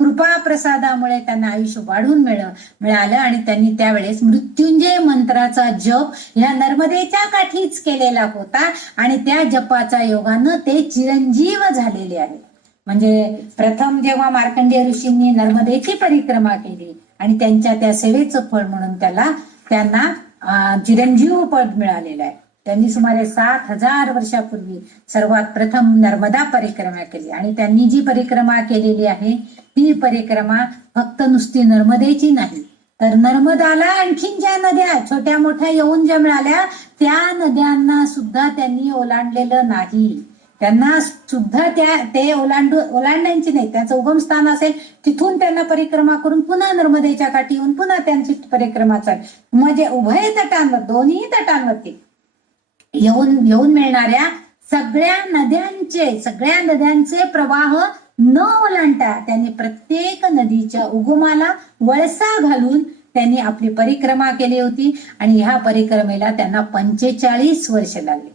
कृपा प्रसादामुळे त्यांना आयुष्य वाढून मिळालं आणि त्यांनी त्यावेळेस मृत्युंजय मंत्राचा जप या नर्मदेच्या काठीच केलेला होता आणि त्या जपाच्या योगानं ते चिरंजीव झालेले आहेत. म्हणजे प्रथम जेव्हा मार्कंडेय ऋषींनी नर्मदेची परिक्रमा केली आणि त्यांच्या त्या सेवेचं फळ म्हणून त्यांना चिरंजीव पद मिळालेलं आहे. त्यांनी सुमारे 7,000 वर्षापूर्वी सर्वात प्रथम नर्मदा परिक्रमा केली आणि त्यांनी जी परिक्रमा केलेली आहे ती परिक्रमा फक्त नुसती नर्मदेची नाही, तर नर्मदाला आणखीन ज्या नद्या छोट्या मोठ्या येऊन ज्या मिळाल्या त्या नद्यांना सुद्धा त्यांनी ओलांडलेलं नाही. त्यांना सुद्धा ते ओलांडायची नाही, त्याचं उगमस्थान असेल तिथून त्यांना परिक्रमा करून पुन्हा नर्मदेच्या काठी येऊन पुन्हा त्यांची परिक्रमा चालली. म्हणजे उभय तटांवर दोन्ही तटांवरती येऊन मिळणाऱ्या सगळ्या नद्यांचे प्रवाह न ओलांडता त्यांनी प्रत्येक नदीच्या उगमाला वळसा घालून त्यांनी आपली परिक्रमा केली होती आणि ह्या परिक्रमेला त्यांना 45 वर्ष लागली.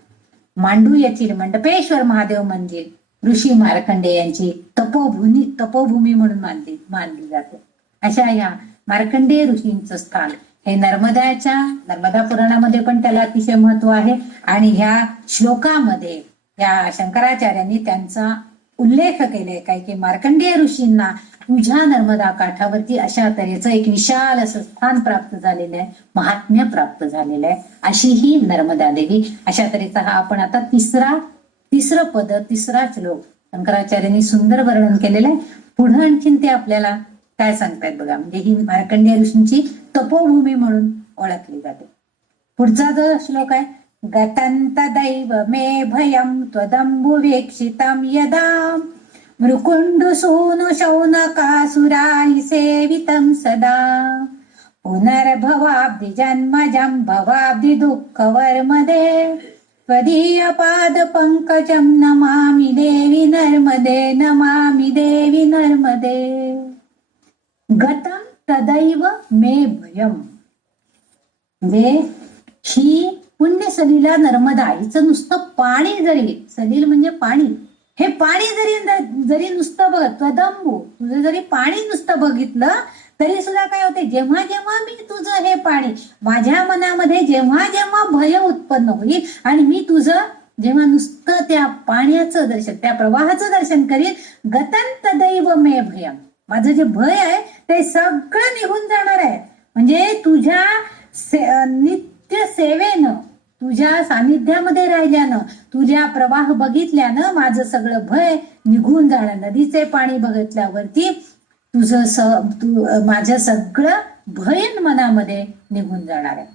मांडू येथील मंडपेश्वर महादेव मंदिर ऋषी मार्कंडेय यांची तपोभूमी म्हणून मानली जाते. अशा ह्या मार्कंडेय ऋषींचं स्थान हे नर्मदा पुराणामध्ये पण त्याला अतिशय महत्व आहे आणि ह्या श्लोकामध्ये या शंकराचार्यांनी त्यांचा उल्लेख केलाय काय की मार्कंडेय ऋषींना तुझ्या नर्मदा काठावरती अशा तऱ्हेचं एक विशाल असं स्थान प्राप्त झालेलं आहे, महात्म्य प्राप्त झालेलं आहे. अशी ही नर्मदा देवी. अशा तऱ्हेचा हा आपण आता तिसरा श्लोक शंकराचार्यांनी सुंदर वर्णन केलेलं आहे. पुढे आणखीन ते आपल्याला काय सांगतायत बघा. म्हणजे ही मार्कंडेय ऋषींची तपोभूमी म्हणून ओळखली जाते. पुढचा जो श्लोक आहे, गतंत दैव मे भयं त्वदंबुवीक्षितं यदा मृकुंडु सूनु शौनकासुराय सेवितं सदा पुनर्भवाब्धि जन्मजं भवाब्धि दुःखवर्मदे त्वदीय पाद पंकजं नमामि देवी नर्मदे. गतं तदैव मे भयम. म्हणजे ही पुण्य सलीला नर्मदा हिचं नुसतं पाणी सलील म्हणजे पाणी, हे पाणी जरी नुसतं बघत त्वदंबू तुझं जरी पाणी नुसतं बघितलं तरी सुद्धा काय होते, जेव्हा जेव्हा मी तुझं हे पाणी माझ्या मनामध्ये जेव्हा भय उत्पन्न होईल आणि मी तुझं जेव्हा नुसतं त्या पाण्याचं दर्शन त्या प्रवाहाचं दर्शन करीन, गतं तदैव मे भयम, माझं जे भय आहे ते सगळं निघून जाणार आहे. म्हणजे तुझ्या नित्य सेवेनं तुझ्या सानिध्यामध्ये राहिल्यानं तुझ्या प्रवाह बघितल्यानं माझं सगळं भय निघून जाणार. नदीचे पाणी बघितल्यावरती माझं सगळं भय मनामध्ये निघून जाणार आहे.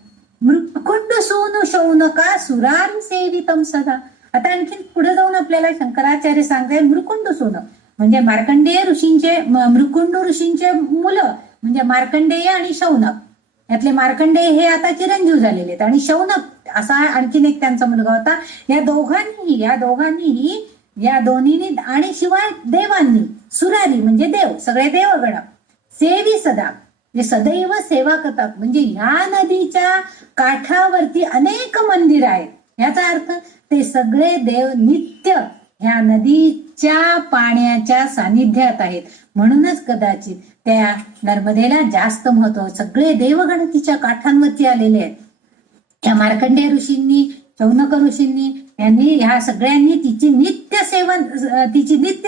मृकुंड सोनु शौनका सुरान सेवितम सदा. आता आणखी पुढे जाऊन आपल्याला शंकराचार्य सांगताय मृकुंड सोन म्हणजे मार्कंडेय ऋषींचे मृकुंड ऋषींचे मुलं म्हणजे मार्कंडेय आणि शौनक. यातले मार्कंडेय हे आता चिरंजीव झालेले आहेत आणि शौनक असा आणखीन एक त्यांचा मुलगा होता. या दोन्हींनी आणि शिवाय देवांनी सुरारी म्हणजे देव सगळे देवगण सेवी सदा जे सदैव सेवा करतात. म्हणजे ह्या नदीच्या काठावरती अनेक मंदिर आहेत. याचा अर्थ ते सगळे देव नित्य ह्या नदीच्या पाण्याच्या सानिध्यात आहेत. म्हणूनच कदाचित त्या नर्मदेला जास्त महत्व, सगळे देवगण तिच्या काठांवरती आलेले आहेत. या मार्कंडेय ऋषींनी शौनक ऋषींनी यांनी ह्या सगळ्यांनी तिची नित्य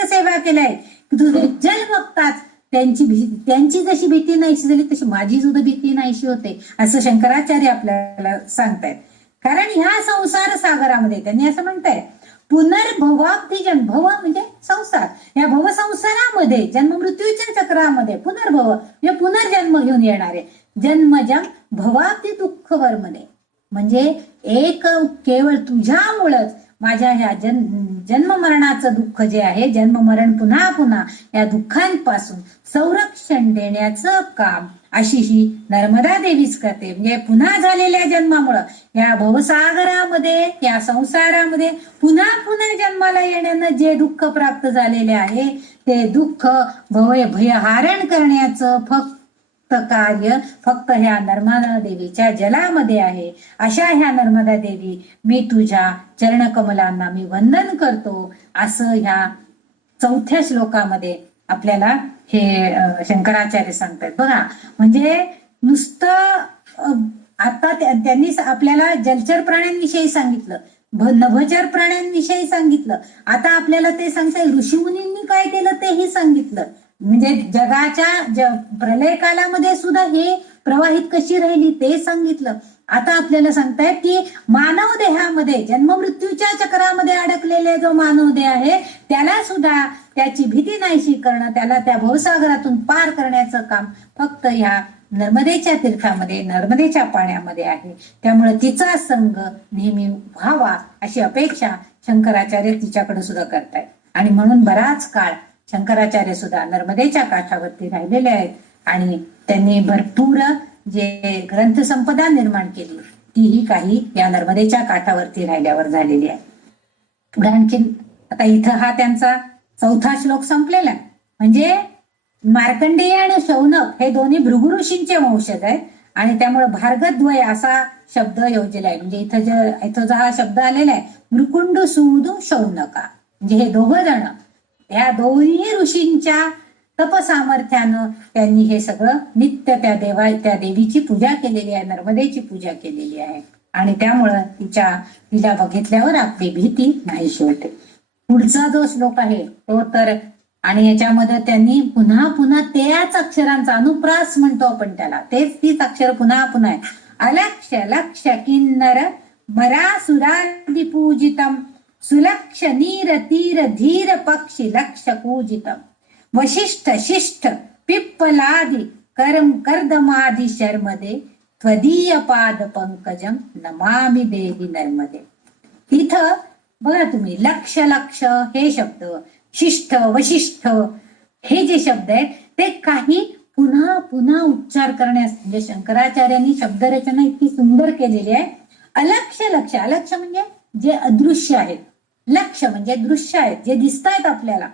सेवा केली आहे. तुझे जल बघताच त्यांची जशी भीती नाहीशी झाली तशी माझी सुद्धा भीती नाहीशी होते असं शंकराचार्य आपल्याला सांगतायत. कारण ह्या संसार सागरामध्ये त्यांनी असं म्हणताय पुनर्भवाब्धी जन्म, भव म्हणजे संसार, या भवसंसारामध्ये जन्म मृत्यूच्या चक्रामध्ये पुनर्भव म्हणजे पुनर्जन्म घेऊन येणारे जन्मजम भवाब्धी दुःख वर्मने, म्हणजे एक केवळ तुझ्यामुळंच माझ्या ह्या जन्म मरणाचं दुःख जे आहे, जन्म मरण पुन्हा पुन्हा या दुःखांपासून संरक्षण देण्याचं काम अशी ही नर्मदा देवीच करते. म्हणजे पुन्हा झालेल्या जन्मामुळं या भवसागरामध्ये, या संसारामध्ये पुन्हा पुन्हा जन्माला येण्यानं जे दुःख प्राप्त झालेले आहे, ते दुःख भयहारण करण्याचं कार्य फक्त ह्या नर्मदा देवीच्या जलामध्ये आहे. अशा ह्या नर्मदा देवी, मी तुझ्या चरणकमलांना मी वंदन करतो, असं ह्या 4थ्या श्लोकामध्ये आपल्याला हे शंकराचार्य सांगतात. बघा, म्हणजे नुसतं आता त्यांनी आपल्याला जलचर प्राण्यांविषयी सांगितलं, नभचर प्राण्यांविषयी सांगितलं, आता आपल्याला ते सांगताय ऋषीमुनींनी काय केलं तेही सांगितलं. म्हणजे जगाच्या प्रलय कालामध्ये सुद्धा हे प्रवाहित कशी राहिली ते सांगितलं. आता आपल्याला सांगतायत की मानव देहामध्ये जन्म मृत्यूच्या चक्रामध्ये अडकलेले जो मानव देह आहे, त्याला सुद्धा त्याची भीती नाहीशी करणं, त्याला त्या भवसागरातून पार करण्याचं काम फक्त ह्या नर्मदेच्या तीर्थामध्ये, नर्मदेच्या पाण्यामध्ये आहे. त्यामुळे तिचा संग नेहमी व्हावा अशी अपेक्षा शंकराचार्य तिच्याकडे सुद्धा करतायत. आणि म्हणून बराच काळ शंकराचार्य सुद्धा नर्मदेच्या काठावरती राहिलेले आहेत आणि त्यांनी भरपूर जे ग्रंथसंपदा निर्माण केली, तीही काही या नर्मदेच्या काठावरती राहिल्यावर झालेली आहे. पुढे आणखीन आता इथं हा त्यांचा 4था श्लोक संपलेला आहे. म्हणजे मार्कंडेय आणि शौनक हे दोन्ही भृगु ऋषींचे वंशज आहेत आणि त्यामुळे भार्गद्वय असा शब्द योजलेला आहे. म्हणजे इथं जो हा शब्द आलेला आहे, मृकुंड सूदू शौनका, म्हणजे हे दोघं जण या दोन्ही ऋषींच्या तपसामर्थ्यानं त्यांनी हे सगळं नित्य त्या देवीची पूजा केलेली आहे, नर्मदेची पूजा केलेली आहे आणि त्यामुळं तिला बघितल्यावर आपली भीती नाहीशी होते. पुढचा जो श्लोक आहे तो तर, आणि याच्यामध्ये त्यांनी पुन्हा पुन्हा त्याच अक्षरांचा अनुप्रास म्हणतो आपण त्याला, तीच अक्षर पुन्हा पुन्हा आहे. अलक्ष लक्ष किन्नर मरासुरादि पूजितम सुलक्ष नीर तीर धीर पक्षी लक्ष पूजितम वशिष्ठ शिष्ठ पिप्पलादि कर्दमादि शर्मदे त्वदीय पाद पंकजम नमामि देवी नर्मदे. इथं बघा तुम्ही, लक्ष लक्ष हे शब्द, शिष्ट वशिष्ठ हे जे शब्द आहेत ते काही पुन्हा पुन्हा उच्चार करण्यास, म्हणजे शंकराचार्यांनी शब्दरचना इतकी सुंदर केलेली आहे. अलक्ष लक्ष, अलक्ष म्हणजे जे अदृश्य आहेत, लक्ष म्हणजे दृश्य आहेत, जे दिसत आहेत आपल्याला.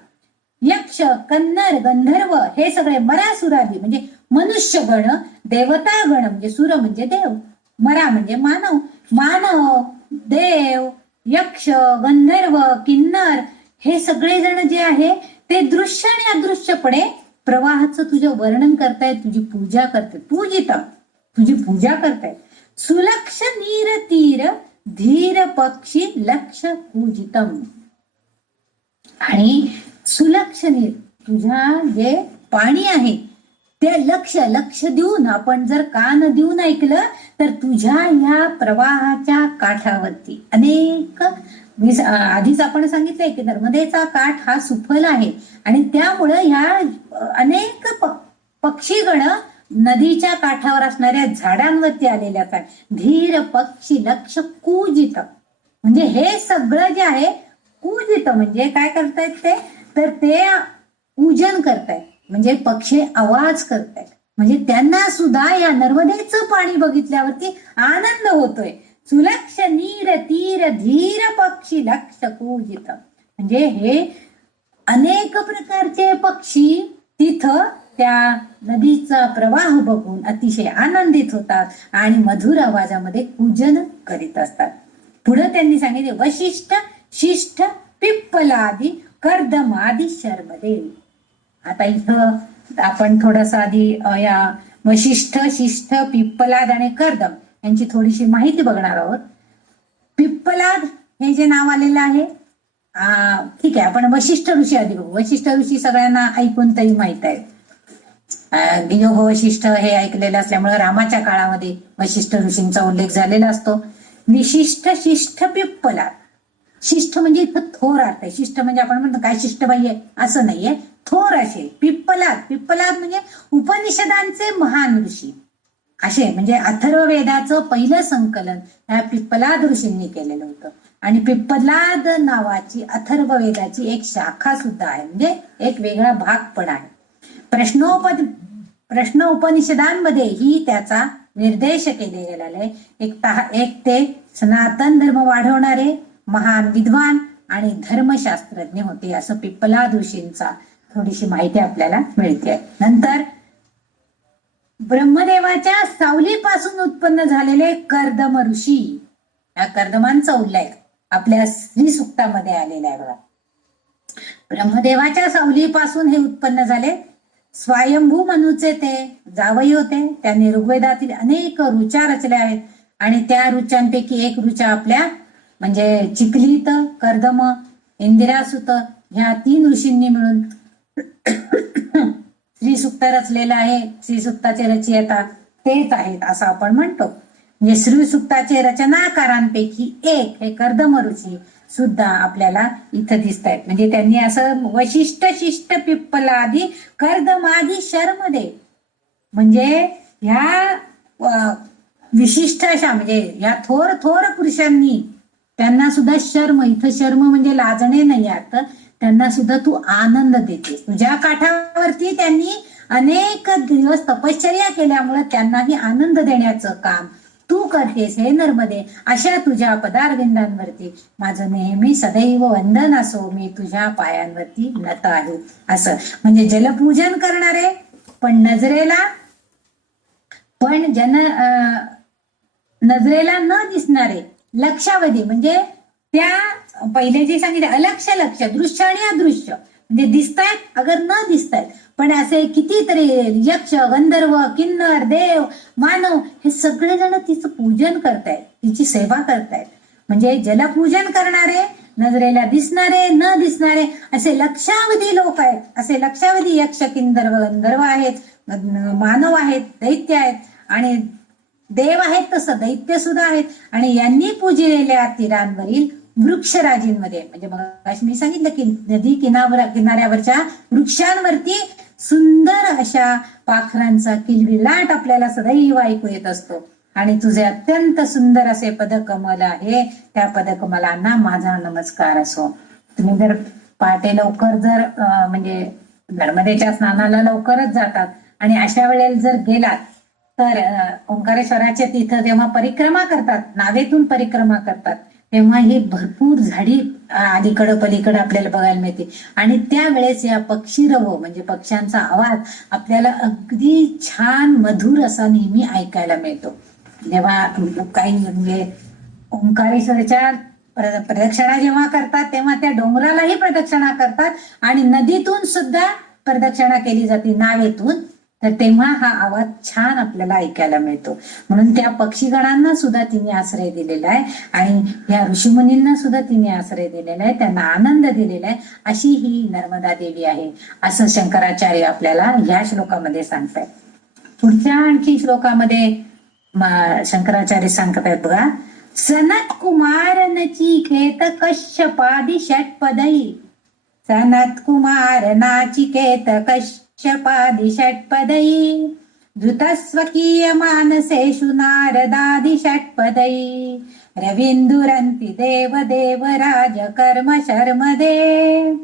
यक्ष, कन्नर, गंधर्व हे सगळे मरासुरादी म्हणजे मनुष्यगण, देवतागण म्हणजे सुर म्हणजे देव, मरा म्हणजे मानव, मानव देव, यक्ष, गंधर्व, किन्नर हे सगळे जण जे आहे ते दृश्य आणि अदृश्यपणे प्रवाहाचं तुझं वर्णन करतायत, तुझी पूजा करतायत, पूजित तुझी पूजा करतायत. सुलक्ष नीर तीर धीर पक्षी लक्ष पूजितम. आणि सुलक्ष नीर, तुझ्या जे पाणी आहे ते लक्ष देऊन, आपण जर कान देऊन ऐकलं तर तुझ्या ह्या प्रवाहाच्या काठावरती अनेक, आधीच आपण सांगितलंय की नर्मदेचा काठ हा सुफल आहे आणि त्यामुळं ह्या अनेक पक्षीगण नदीच्या काठावर असणाऱ्या झाडांवरती आलेल्या आहेत. धीर पक्षी लक्ष कूजित, म्हणजे हे सगळं जे आहे, कूजित म्हणजे काय करतायत ते, तर ते पूजन करतायत, म्हणजे पक्षी आवाज करतायत, म्हणजे त्यांना सुद्धा या नर्मदेचं पाणी बघितल्यावरती आनंद होतोय. सुलक्ष नीर तीर धीर पक्षी लक्ष कूजित, म्हणजे हे अनेक प्रकारचे पक्षी तिथं त्या नदीचा प्रवाह बघून अतिशय आनंदित होतात आणि मधुर आवाजामध्ये पूजन करीत असतात. पुढे त्यांनी सांगितले वशिष्ठ शिष्ठ पिप्पलादी कर्दमादी शर्मदे. आता इथं आपण थोडस आधी या वशिष्ठ शिष्ठ पिप्पलाद आणि कर्दम यांची थोडीशी माहिती बघणार आहोत. पिप्पलाद हे जे नाव आलेलं आहे, ठीक आहे, आपण वशिष्ठ ऋषी आधी बघू. वशिष्ठ ऋषी सगळ्यांना ऐकून तरी माहित आहे. योग वशिष्ठ हे ऐकलेलं असल्यामुळे रामाच्या काळामध्ये वशिष्ठ ऋषींचा उल्लेख झालेला असतो. विशिष्ट शिष्ठ पिप्पलाद, शिष्ट म्हणजे इथं थोर अर्थ आहे. शिष्ट म्हणजे आपण म्हणतो काय शिष्टबाई आहे असं नाहीये, थोर असे. पिप्पलाद म्हणजे उपनिषदांचे महान ऋषी असे. म्हणजे अथर्ववेदाचं पहिलं संकलन ह्या पिप्पलाद ऋषींनी केलेलं होतं. आणि पिप्पलाद नावाची अथर्ववेदाची एक शाखा सुद्धा आहे, म्हणजे एक वेगळा भाग पण आहे. प्रश्न उपनिषदांमध्ये ही त्याचा निर्देश केले गेलेले. एक ते सनातन धर्म वाढवणारे महान विद्वान आणि धर्मशास्त्रज्ञ होते, असं पिप्पलाद ऋषींचा थोडीशी माहिती आपल्याला मिळते. नंतर ब्रह्मदेवाच्या सावलीपासून उत्पन्न झालेले कर्दम ऋषी, या कर्दमांचा उल्लेख आपल्या श्री सूक्तामध्ये आलेला आहे बघा. ब्रह्मदेवाच्या सावलीपासून हे उत्पन्न झाले. स्वयंभू मनूचे ते जावई होते. त्यांनी ऋग्वेदातील अनेक ऋचा रचल्या आहेत आणि त्या ऋचांपैकी एक ऋचा आपल्या म्हणजे चिखलीत, कर्दम, इंदिरासुत ह्या 3 ऋषींनी मिळून श्रीसूक्त रचलेलं आहे. श्रीसूक्ताचे रचयिता तेच आहेत असं आपण म्हणतो. म्हणजे श्रीसूक्ताचे रचनाकारांपैकी एक हे कर्दम ऋषी सुद्धा आपल्याला इथं दिसत आहेत. म्हणजे त्यांनी असं वशिष्ठ शिष्ट पिप्पलादी कर्दमादी शर्मदे म्हणजे ह्या विशिष्ट अशा म्हणजे या थोर पुरुषांनी त्यांना सुद्धा शर्म, इथं शर्म म्हणजे लाजणे नाही अर्थ, त्यांना सुद्धा तू आनंद देतेस. तुझ्या काठावरती त्यांनी अनेक दिवस तपश्चर्या केल्यामुळे त्यांनाही आनंद देण्याचं काम तू करतेस हे नर्मदे. अशा तुझ्या पदारविंदांवरती माझं नेहमी सदैव वंदन असो, मी तुझ्या पायांवरती नत आहे. असं म्हणजे जलपूजन करणारे पण नजरेला न दिसणारे लक्षावधी म्हणजे त्या पहिले जे सांगितले अलक्ष लक्ष, दृश्य आणि अदृश्य म्हणजे दिसतायत अगर न दिसतायत पण असे कितीतरी यक्ष, गंधर्व, किन्नर, देव, मानव हे सगळे जण तिचं पूजन करतायत, तिची सेवा करतायत. म्हणजे जलपूजन करणारे, नजरेला दिसणारे, न दिसणारे असे लक्षावधी लोक आहेत. असे लक्षावधी यक्ष, किन्नर, गंधर्व आहेत, मानव आहेत, दैत्य आहेत आणि देव आहेत, तसं दैत्य सुद्धा आहेत. आणि यांनी पूजलेल्या तीरांवरील वृक्षराजींमध्ये म्हणजे मग मी सांगितलं की नदी किनाऱ्यावरच्या वृक्षांवरती सुंदर अशा पाखरांचा किलबिलाट आपल्याला सदैव ऐकू येत असतो. आणि तुझे अत्यंत सुंदर असे पदकमल आहे, त्या पदकमलांना माझा नमस्कार असो. तुम्ही जर पहाटे लवकर जर म्हणजे नर्मदेच्या स्नानाला लवकरच जातात आणि अशा वेळेला जर गेलात तर ओंकारेश्वराच्या तिथं जेव्हा परिक्रमा करतात, नावेतून परिक्रमा करतात, तेव्हा ही भरपूर झाडी अलीकडं पलीकडं आपल्याला बघायला मिळते. आणि त्यावेळेस या पक्षीरव म्हणजे पक्ष्यांचा आवाज आपल्याला अगदी छान मधुर असा नेहमी ऐकायला मिळतो. जेव्हा काही म्हणजे ओंकारेश्वरच्या प्रदक्षिणा जेव्हा करतात तेव्हा त्या डोंगरालाही प्रदक्षिणा करतात आणि नदीतून सुद्धा प्रदक्षिणा केली जाते नावेतून, तर तेव्हा हा आवाज छान आपल्याला ऐकायला मिळतो. म्हणून त्या पक्षीगणांना सुद्धा तिने आश्रय दिलेला आहे आणि या ऋषीमुनींना सुद्धा तिने आश्रय दिलेला आहे, त्यांना आनंद दिलेला आहे. अशी ही नर्मदा देवी आहे असं शंकराचार्य आपल्याला या श्लोकामध्ये सांगतायत. पुढच्या आणखी श्लोकामध्ये शंकराचार्य सांगतायत बघा. सनत कुमार नचिकेत कश्यपादी षटपदै, सनत कुमार नाचिकेत कश्यपादी षटपदै, धृतस्वकीय मानसेषु नारदादि षटपदै, रवींदुरन्ति देव देवराज कर्म शर्मदे,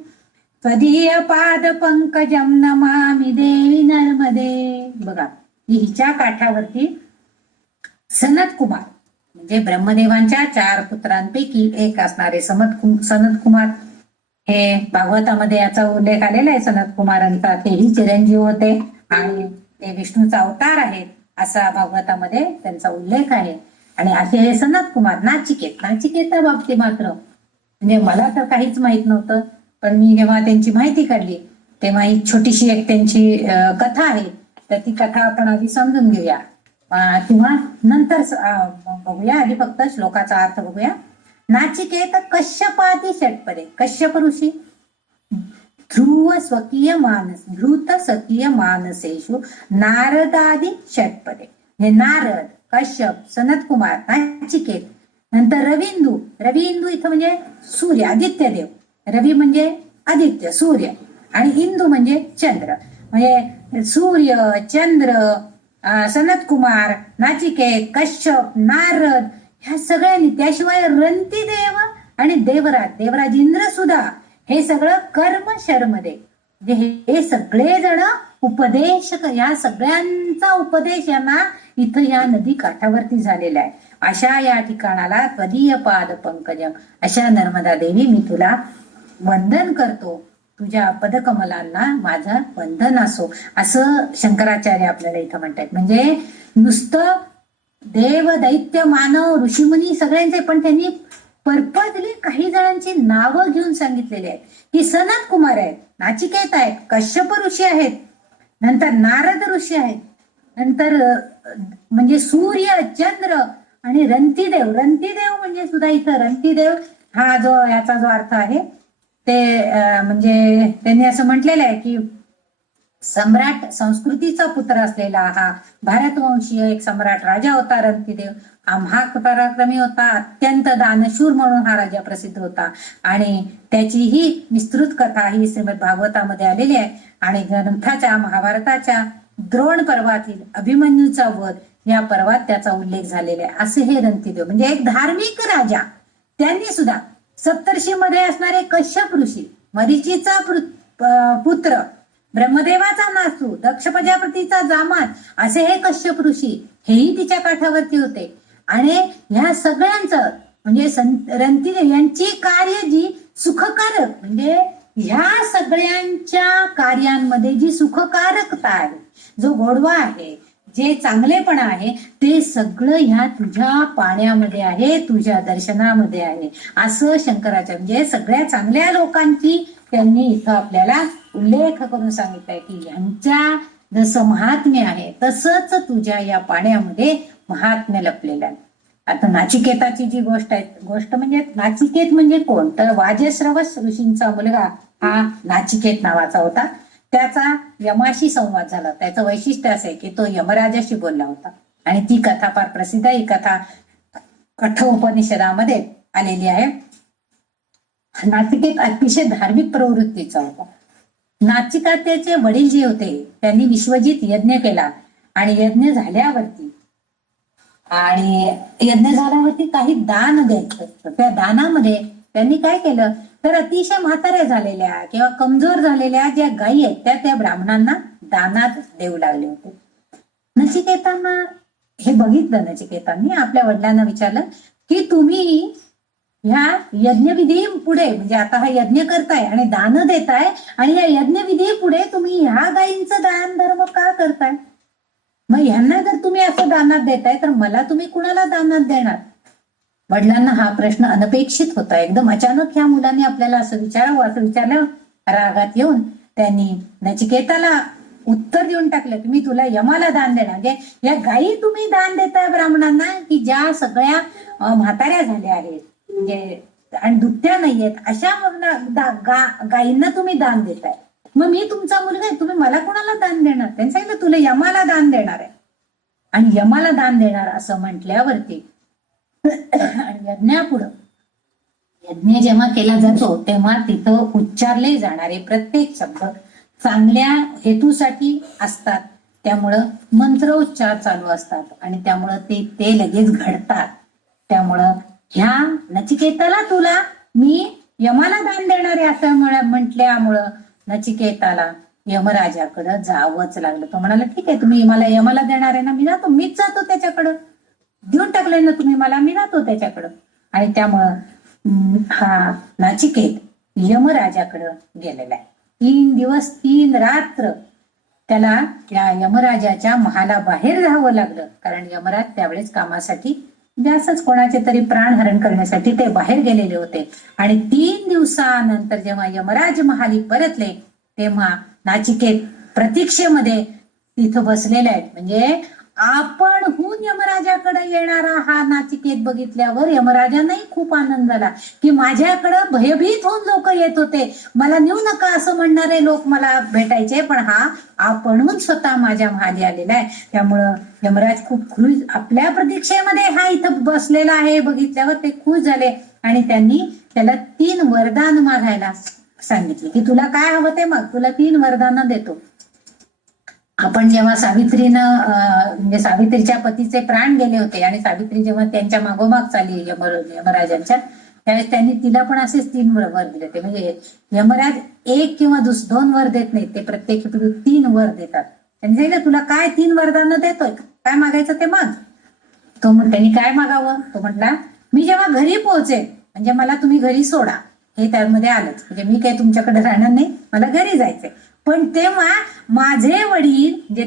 त्वदीय पाद पंकजम नमामि देवी नर्मदे. बघा हिच्या काठावरती सनत कुमार म्हणजे ब्रह्मदेवांच्या 4 पुत्रांपैकी एक असणारे सनत कुमार हे भागवतामध्ये याचा उल्लेख आलेला आहे. सनत कुमारांचा तेही चिरंजीव होते आणि ते विष्णूचा अवतार आहेत असा भागवतामध्ये त्यांचा उल्लेख आहे. आणि असे हे सनत कुमार नाचिकेता बाबतीत मात्र म्हणजे मला तर काहीच माहित नव्हतं, पण मी जेव्हा त्यांची माहिती काढली तेव्हा ही छोटीशी एक त्यांची कथा आहे, तर ती कथा आपण आधी समजून घेऊया किंवा नंतर बघूया. आधी फक्त श्लोकाचा अर्थ बघूया. नाचिकेत कश्यपादी षटपदे, कश्यप ऋषी ध्रुत स्वकीय मानसेषु नारदादी षटपदे. हे नारद, कश्यप, सनत कुमार, नाचिकेत नंतर रविंदू, रविंदू इथं म्हणजे सूर्य, आदित्य देव. रवी म्हणजे आदित्य सूर्य आणि इंदू म्हणजे चंद्र. म्हणजे सूर्य, चंद्र, सनत कुमार, नाचिकेत, कश्यप, नारद ह्या सगळ्यांनी, त्याशिवाय रंतीदेव आणि देवराज, देवराज इंद्र सुद्धा, हे सगळं कर्म शर्मदे म्हणजे हे सगळे जण उपदेशक, या सगळ्यांचा उपदेश यांना इथं या नदी काठावरती झालेला आहे. अशा या ठिकाणाला त्वदीय पाद पंकजम, अशा नर्मदा देवी मी तुला वंदन करतो, तुझ्या पदकमलांना माझं वंदन असो, असं शंकराचार्य आपल्याला इथं म्हणतात. म्हणजे नुसतं देव, दैत्य, मानव, ऋषीमुनी सगळ्यांचे, पण त्यांनी पर्पजली काही जणांची नावं घेऊन सांगितलेली आहेत की सनत कुमार आहेत, नाचिकेत आहेत, कश्यप ऋषी आहेत, नंतर नारद ऋषी आहेत, नंतर म्हणजे सूर्य, चंद्र आणि रंतीदेव. रंतीदेव म्हणजे सुद्धा इथं रंतीदेव हा जो याचा जो अर्थ आहे ते म्हणजे त्यांनी असं म्हटलेलं आहे की सम्राट संस्कृतीचा पुत्र असलेला हा भारतवंशीय एक सम्राट राजा होता रंतीदेव. हा महापराक्रमी होता, अत्यंत दानशूर म्हणून हा राजा प्रसिद्ध होता. आणि त्याची ही विस्तृत कथा ही श्रीमद भागवतामध्ये आलेली आहे. आणि ग्रंथाच्या महाभारताच्या द्रोण पर्वातील अभिमन्यूचा वध या पर्वात त्याचा उल्लेख झालेला आहे. असे हे रंतीदेव म्हणजे एक धार्मिक राजा. त्यांनी सुद्धा सप्तर्षी मध्ये असणारे कश्यप ऋषी, मरीचीचा पुत्र, ब्रह्मदेवाचा नासू, दक्ष प्रजापतीचा जामात, असे हे कश्यप ऋषी हेही तिच्या काठावरती होते. आणि ह्या सगळ्यांचं म्हणजे रंतीदेव यांची कार्य जी सुखकारक, म्हणजे ह्या सगळ्यांच्या कार्यांमध्ये जी सुखकारकता आहे, जो गोडवा आहे, जे चांगलेपणा आहे, ते सगळं ह्या तुझ्या पाण्यामध्ये आहे, तुझ्या दर्शनामध्ये आहे, असं शंकराचार्य म्हणजे सगळ्या चांगल्या लोकांची त्यांनी इथं आपल्याला उल्लेख करून सांगितलाय की यांच्या जसं महात्म्य आहे तसंच तुझ्या या पाण्यामध्ये महात्म्य लपलेलं आहे. आता नाचिकेताची जी गोष्ट आहे, गोष्ट म्हणजे नाचिकेत म्हणजे कोण, तर वाजश्रवस ऋषींचा मुलगा हा नाचिकेत नावाचा होता. त्याचा यमाशी संवाद झाला. त्याचं वैशिष्ट्य असं आहे की तो यमराजाशी बोलला होता. आणि ती कथा फार प्रसिद्ध आहे. ही कथा कठ उपनिषदामध्ये आलेली आहे. नाचिकेत अतिशय धार्मिक प्रवृत्तीचा होता. नाचिकेताचे वडील जे होते त्यांनी विश्वजित यज्ञ केला आणि यज्ञ झाल्यावरती काही दान द्यायचं. त्या दानामध्ये त्यांनी काय केलं तर अतिशय म्हाताऱ्या झालेल्या किंवा कमजोर झालेल्या ज्या गायी आहेत त्या ब्राह्मणांना दानात देऊ लागले होते. नचिकेतांना हे बघितलं. नचिकेतांनी आपल्या वडिलांना विचारलं की तुम्ही ह्या यज्ञविधी पुढे, म्हणजे आता हा यज्ञ करताय आणि दान देताय, आणि या यज्ञविधी पुढे तुम्ही ह्या गायींचं दान धर्म का करताय? मग ह्यांना जर तुम्ही असं दानात देताय तर मला तुम्ही कुणाला दानात देणार? वडिलांना हा प्रश्न अनपेक्षित होता. एकदम अचानक ह्या मुलांनी आपल्याला असं विचारलं. रागात येऊन त्यांनी नचिकेताला उत्तर देऊन टाकलं की मी तुला यमाला दान देणार. म्हणजे या गायी तुम्ही दान देताय ब्राह्मणांना की ज्या सगळ्या म्हाताऱ्या झाल्या आहेत म्हणजे आणि दुभत्या नाहीयेत, अशा गायींना तुम्ही दान देताय. मग मी तुमचा मुलगा आहे, तुम्ही मला कोणाला दान देणार? त्यांनी सांगितलं तुला यमाला दान देणार आहे. आणि यमाला दान देणार असं म्हटल्यावरती यज्ञापुढं यज्ञ जेव्हा केला जातो तेव्हा तिथं उच्चारले जाणारे प्रत्येक शब्द चांगल्या हेतूसाठी असतात. त्यामुळं मंत्रोच्चार चालू असतात आणि त्यामुळं ते लगेच घडतात. त्यामुळं ह्या नचिकेताला तुला मी यमाला दान देणार आहे असं म्हटल्यामुळं नचिकेताला यमराजाकडं जावंच लागलं. तो म्हणाला ठीक आहे, तुम्ही मला यमाला देणार आहे ना, मी जातो, मीच जातो त्याच्याकडं. देऊन टाकले ना तुम्ही मला, मी जातो त्याच्याकडं. आणि त्यामुळं हा नाचिकेत यमराजाकडं गेलेला आहे. 3 दिवस 3 रात्र त्याला या यमराजाच्या महाला बाहेर राहावं लागलं. कारण यमराज त्यावेळेस कामासाठी असंच कोणाचे तरी प्राण हरण करण्यासाठी ते बाहेर गेलेले होते. आणि 3 दिवसानंतर जेव्हा यमराज महाली परतले तेव्हा नाचिकेत प्रतीक्षेमध्ये तिथं बसलेले आहेत. म्हणजे आपणहून यमराजाकडे येणारा हा नाचिकेत बघितल्यावर यमराजांनाही खूप आनंद झाला की माझ्याकडे भयभीत होऊन लोक येत होते, मला नेऊ नका असं म्हणणारे लोक मला भेटायचे, पण हा आपणहून स्वतः माझ्या मागे आलेला आहे. त्यामुळं यमराज खूप खुश, आपल्या प्रतीक्षेमध्ये हा इथं बसलेला आहे बघितल्यावर ते खुश झाले आणि त्यांनी त्याला 3 वरदान मागायला सांगितले की तुला काय हवं ते मग, तुला 3 वरदान देतो. आपण जेव्हा सावित्रीनं म्हणजे सावित्रीच्या पतीचे प्राण गेले होते आणि सावित्री जेव्हा त्यांच्या मागोमाग चालली यमराजांच्या, त्यावेळेस त्यांनी तिला पण असेच 3 वर दिले होते. म्हणजे यमराज 1 किंवा 2 वर देत नाहीत, ते प्रत्येक 3 वर देतात. त्यांनी सांगितलं तुला काय 3 वरदान देतोय, काय मागायचं ते माग. त्यांनी काय मागावं, तो म्हटला मी जेव्हा घरी पोहोचेन म्हणजे मला तुम्ही घरी सोडा, हे त्यामध्ये आलंच, म्हणजे मी काही तुमच्याकडे राहणार नाही, मला घरी जायचंय. पण तेव्हा माझे वडील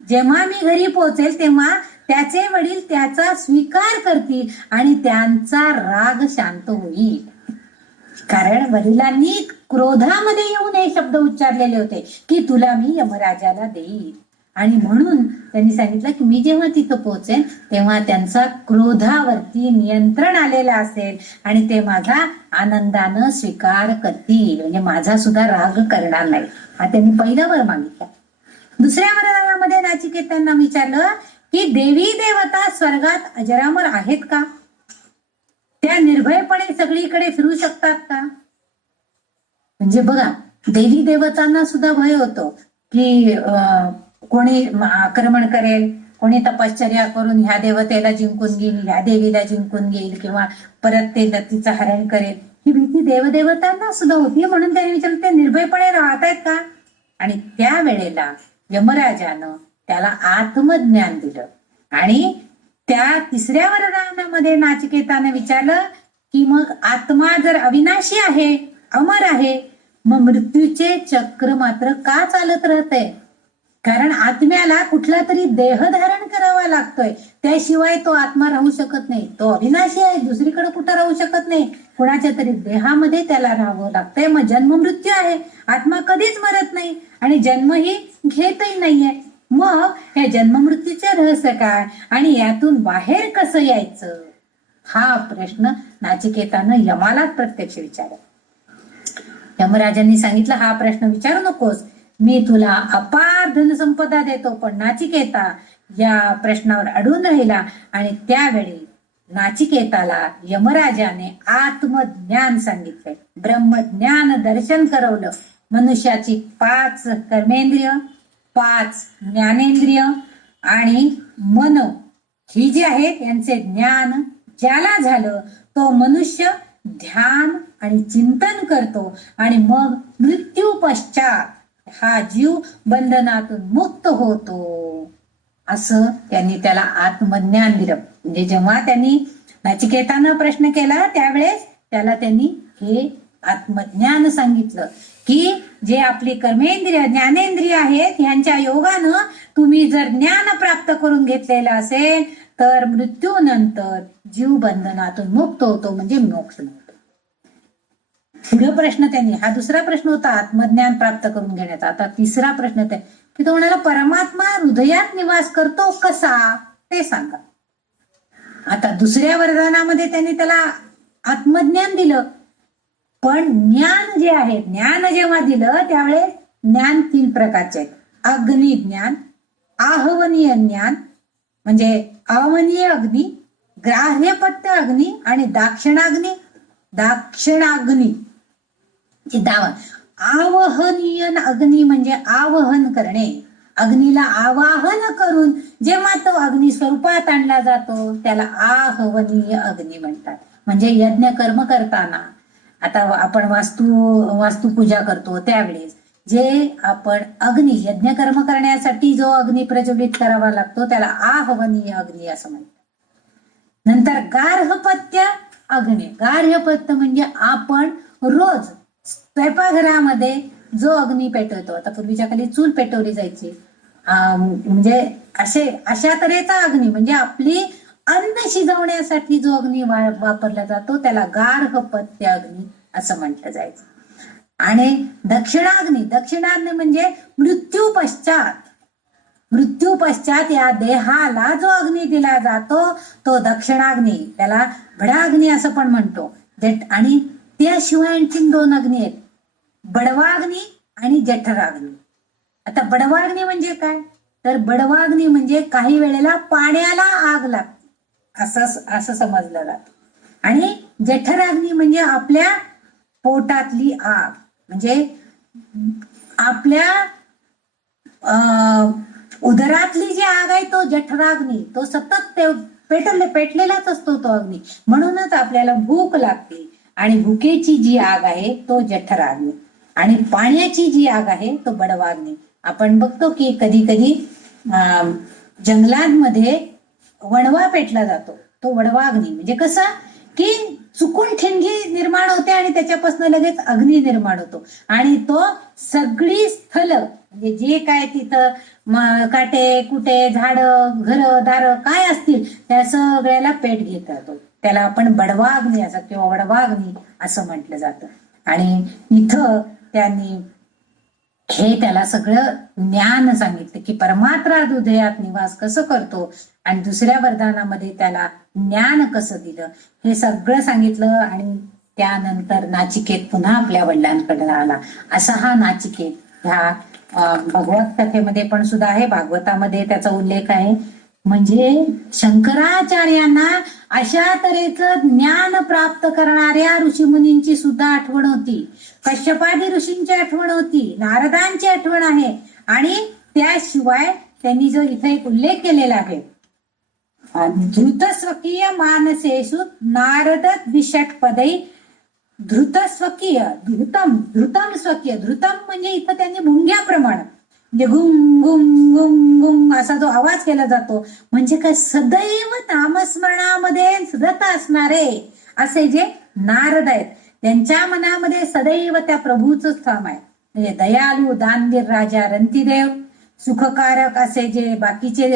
जेव्हा मी घरी पोहोचेल तेव्हा त्याचे वडील त्याचा स्वीकार करतील आणि त्यांचा राग शांत होईल. कारण वडिलांनी क्रोधामध्ये येऊन हे शब्द उच्चारलेले होते की तुला मी यमराजाला देईल, आणि म्हणून त्यांनी सांगितलं की मी जेव्हा तिथं पोहोचेन तेव्हा त्यांचा क्रोधावरती नियंत्रण आलेला असेल आणि ते माझा आनंदानं स्वीकार करतील, म्हणजे माझा सुद्धा राग करणार नाही. हा त्यांनी पहिला वर मागितला. दुसऱ्या वरदानामध्ये नाचिकेत त्यांना विचारलं की देवी देवता स्वर्गात अजरामर आहेत का, त्या निर्भयपणे सगळीकडे फिरू शकतात का. म्हणजे बघा, देवी देवतांना सुद्धा भय होतो की कोणी आक्रमण करेल, कोणी तपश्चर्या करून ह्या देवतेला जिंकून घेईल, ह्या देवीला जिंकून घेईल किंवा परत ते तिचं हरण करेल, ही भीती देवदेवतांना सुद्धा होती. म्हणून त्यांनी विचारलं ते निर्भयपणे राहत आहेत का. आणि त्या वेळेला यमराजानं त्याला आत्मज्ञान दिलं आणि त्या 3ऱ्या वरदानामध्ये नाचिकेताने विचारलं की मग आत्मा जर अविनाशी आहे, अमर आहे, मग मृत्यूचे चक्र मात्र का चालत राहते. कारण आत्म्याला कुठला तरी देह धारण करावा लागतोय, त्याशिवाय तो आत्मा राहू शकत नाही. तो अविनाशी आहे, दुसरीकडे कुठं राहू शकत नाही, कुणाच्या तरी देहामध्ये त्याला राहावं लागतंय. मग जन्म मृत्यू आहे, आत्मा कधीच मरत नाही आणि जन्मही घेतही नाहीये. मग हे जन्म मृत्यूचे रहस्य काय आणि यातून बाहेर कसं यायचं, हा प्रश्न नाचिकेतानं यमालाच प्रत्यक्ष विचारला. यमराजांनी सांगितलं हा प्रश्न विचारू नकोस, मी तुला अपार धनसंपदा देतो. पण नाचिकेता या प्रश्नावर अडून राहिला आणि त्यावेळी नाचिकेताला यमराजाने आत्मज्ञान सांगितले, ब्रह्मज्ञान दर्शन करवलं. मनुष्याची 5 कर्मेंद्रिय, 5 ज्ञानेंद्रिय आणि मन ही जी आहेत यांचे ज्ञान ज्याला झालं तो मनुष्य ध्यान आणि चिंतन करतो आणि मग मृत्यू पश्चात हा जीव बंधनातून मुक्त होतो, असं त्यांनी त्याला आत्मज्ञान दिलं. म्हणजे जेव्हा त्यांनी नाचिकेतानं प्रश्न केला त्यावेळेस त्याला त्यांनी हे आत्मज्ञान सांगितलं की जे आपली कर्मेंद्रिय ज्ञानेंद्रिय आहेत यांच्या योगानं तुम्ही जर ज्ञान प्राप्त करून घेतलेलं असेल तर मृत्यूनंतर जीव बंधनातून मुक्त होतो, म्हणजे मोक्ष मिळतो. पुढे प्रश्न त्यांनी, हा 2रा प्रश्न होता आत्मज्ञान प्राप्त करून घेण्याचा. आता 3रा प्रश्न ते की तो म्हणाला परमात्मा हृदयात निवास करतो कसा ते सांगा. आता 2ऱ्या वरदानामध्ये त्यांनी त्याला आत्मज्ञान दिलं, पण ज्ञान जे आहे, ज्ञान जेव्हा दिलं त्यावेळेस ज्ञान 3 प्रकारचे आहेत. अग्नी ज्ञान, आहवनीय ज्ञान म्हणजे आवनीय अग्नी, ग्राह्यपत्य अग्नी आणि दाक्षिणाग्नी. दाक्षिणाग्नी आवहनीय अग्नी म्हणजे आवाहन करणे, अग्नीला आवाहन करून जेव्हा तो अग्नी स्वरूपात आणला जातो त्याला आहवनीय अग्नी म्हणतात. म्हणजे यज्ञ कर्म करताना, आता आपण वास्तुपूजा करतो त्यावेळेस जे आपण अग्नी यज्ञ कर्म करण्यासाठी जो अग्नी प्रज्वलित करावा लागतो त्याला आहवनीय अग्नी असं म्हणतात. नंतर गार्हपत्य अग्नी, गार्हपत्य म्हणजे आपण रोज स्वयंपाकघरामध्ये जो अग्नी पेटवतो, आता पूर्वीच्या काळी चूल पेटवली जायची, म्हणजे अशा तऱ्हेचा अग्नी म्हणजे आपली अन्न शिजवण्यासाठी जो अग्नी वापरला जातो त्याला गार्हपत्य अग्नी असं म्हटलं जायचं. आणि दक्षिणाग्नी म्हणजे मृत्यू पश्चात मृत्यू पश्चात या देहाला जो अग्नी दिला जातो तो दक्षिणाग्नी, त्याला भडाग्नी असं पण म्हणतो. आणि त्याशिवाय आणखी 2 अग्नी आहेत, बडवाग्नी आणि जठराग्नी. आता बडवाग्नी म्हणजे काय, तर बडवाग्नी म्हणजे काही वेळेला पाण्याला आग लागते असं समजलं जातं. आणि जठराग्नी म्हणजे आपल्या पोटातली आग, म्हणजे आपल्या उदरातली जी आग आहे तो जठराग्नी, तो सतत पेटलेलाच असतो तो अग्नी. म्हणूनच आपल्याला भूक लागते आणि भुकेची जी आग आहे तो जठराग्नी, आणि पाण्याची जी आग आहे तो बडवाग्नी. आपण बघतो की कधी कधी जंगलांमध्ये वणवा पेटला जातो, तो वडवाग्नी. म्हणजे कसा की चुकून ठिणगी निर्माण होते आणि त्याच्यापासून लगेच अग्नी निर्माण होतो, आणि तो सगळी स्थल म्हणजे जे काय तिथं काटे कुटे झाड घर दार काय असतील त्या सगळ्याला पेट घेत राहतो. त्याला आपण बडवाग्नी असं किंवा वडवाग्नी असं म्हटलं जातं. आणि इथं त्यांनी हे त्याला सगळं ज्ञान सांगितलं की परमात्मा हृदयात निवास कसं करतो, आणि दुसऱ्या वरदानामध्ये त्याला ज्ञान कसं दिलं हे सगळं सांगितलं. आणि त्यानंतर नाचिकेत पुन्हा आपल्या वडिलांकडे आला. असा हा नाचिकेत ह्या भगवत कथेमध्ये पण सुद्धा आहे, भागवतामध्ये त्याचा उल्लेख आहे. म्हणजे शंकराचार्यांना अशा तऱ्हेचं ज्ञान प्राप्त करणाऱ्या ऋषीमुनींची सुद्धा आठवण होती, कश्यपादी ऋषींची आठवण होती, नारदांची आठवण आहे. आणि त्याशिवाय त्यांनी जो इथे एक उल्लेख केलेला आहे, धृत स्वकीय मानसेषु नारद द्विषटपदै, धृत स्वकीय धृतम स्वकीय, धृतम म्हणजे इथं त्यांनी भुंग्याप्रमाणे म्हणजे गुंग गुंग गुंग गुंग असा जो आवाज केला जातो, म्हणजे काय सदैव नामस्मरणामध्ये सतत असणारे असे जे नारद आहेत, त्यांच्या मनामध्ये सदैव त्या प्रभूचं स्थान आहे. म्हणजे दयालू दानवीर राजा रंतिदेव, सुखकारक असे जे बाकीचे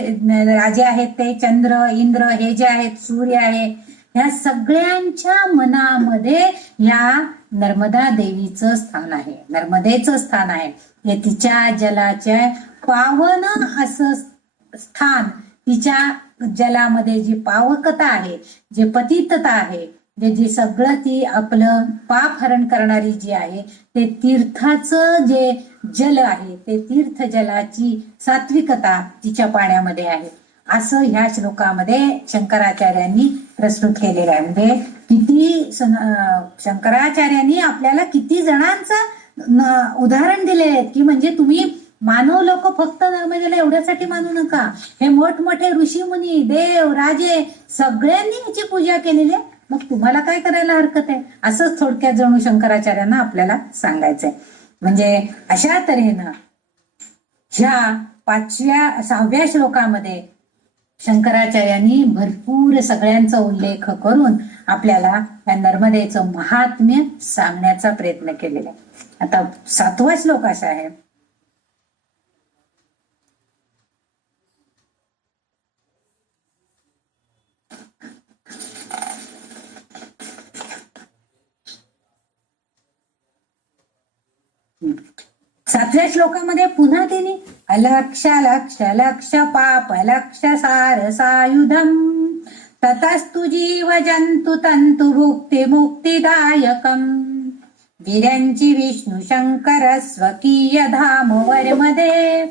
राजे आहेत ते चंद्र इंद्र, हे जे आहेत सूर्य आहे, ह्या सगळ्यांच्या मनामध्ये या नर्मदा देवीचं स्थान आहे, नर्मदेचं स्थान आहे. हे तिच्या जलाच्या पावन असं स्थान, तिच्या जलामध्ये जी पावकता आहे, जे पतितता आहे, जे सगळं ती आपलं पाप हरण करणारी जी आहे, ते तीर्थाचं जे जल आहे, ते तीर्थ जलाची सात्विकता तिच्या पाण्यामध्ये आहे, असं ह्या श्लोकामध्ये शंकराचार्यांनी प्रस्तुत केलेलं आहे. म्हणजे किती शंकराचार्यांनी आपल्याला किती जणांचं उदाहरण दिले आहेत की म्हणजे तुम्ही मानव लोक फक्त नर्मदेला एवढ्यासाठी मानू नका, हे मोठमोठे ऋषी मुनी देव राजे सगळ्यांनी ह्याची पूजा केलेली आहे, मग तुम्हाला काय करायला हरकत आहे, असंच थोडक्यात जणू शंकराचार्यांना आपल्याला सांगायचंय. म्हणजे अशा तऱ्हेनं ह्या 6व्या श्लोकामध्ये शंकराचार्यांनी भरपूर सगळ्यांचा उल्लेख करून आपल्याला या नर्मदेचं महात्म्य सांगण्याचा प्रयत्न केलेला आहे. आता 7वा श्लोक असा आहे, सातव्या श्लोकामध्ये पुन्हा तिने अलक्ष लक्ष लक्ष पाप लक्ष सार सायुधम ततस्तु जीव जंतु तंतु भुक्ती मुक्तिदायकम वीर्यांची विष्णू शंकर स्वकीय धाम वर्मदे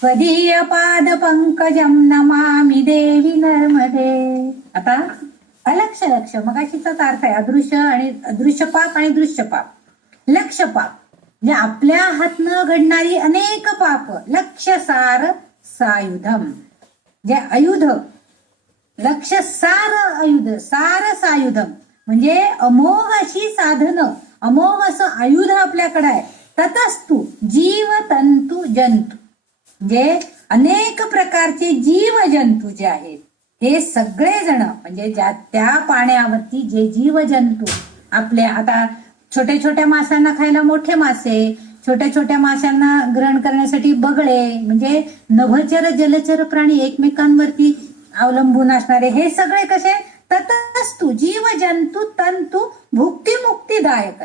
स्वदीय पाद पंकजम नमामि देवी नर्मदे. आता अलक्ष लक्ष मगाशीचा अर्थ आहे अदृश्य आणि अदृश्य पाप आणि दृश्य पाप. लक्ष पाप म्हणजे आपल्या हातनं घडणारी अनेक पाप, लक्ष सार सायुधम जे आयुध, लक्ष सार आयुध, सार सायुधम म्हणजे अमोघ अशी साधनं, अमोघ असं आयुध आपल्याकडे आहे. ततस्तु जीव तंतु जंतू म्हणजे अनेक प्रकारचे जीव जंतू जे आहेत हे सगळे जण म्हणजे ज्या त्या पाण्यावरती जे जीव जंतू आपले, आता छोट्या छोट्या माशांना खायला मोठे मासे, छोट्या छोट्या माशांना ग्रहण करण्यासाठी बगळे, म्हणजे नभचर जलचर प्राणी एकमेकांवरती अवलंबून असणारे हे सगळे कसे, ततस्तु जीव जंतू तंतु भुक्ती मुक्तिदायक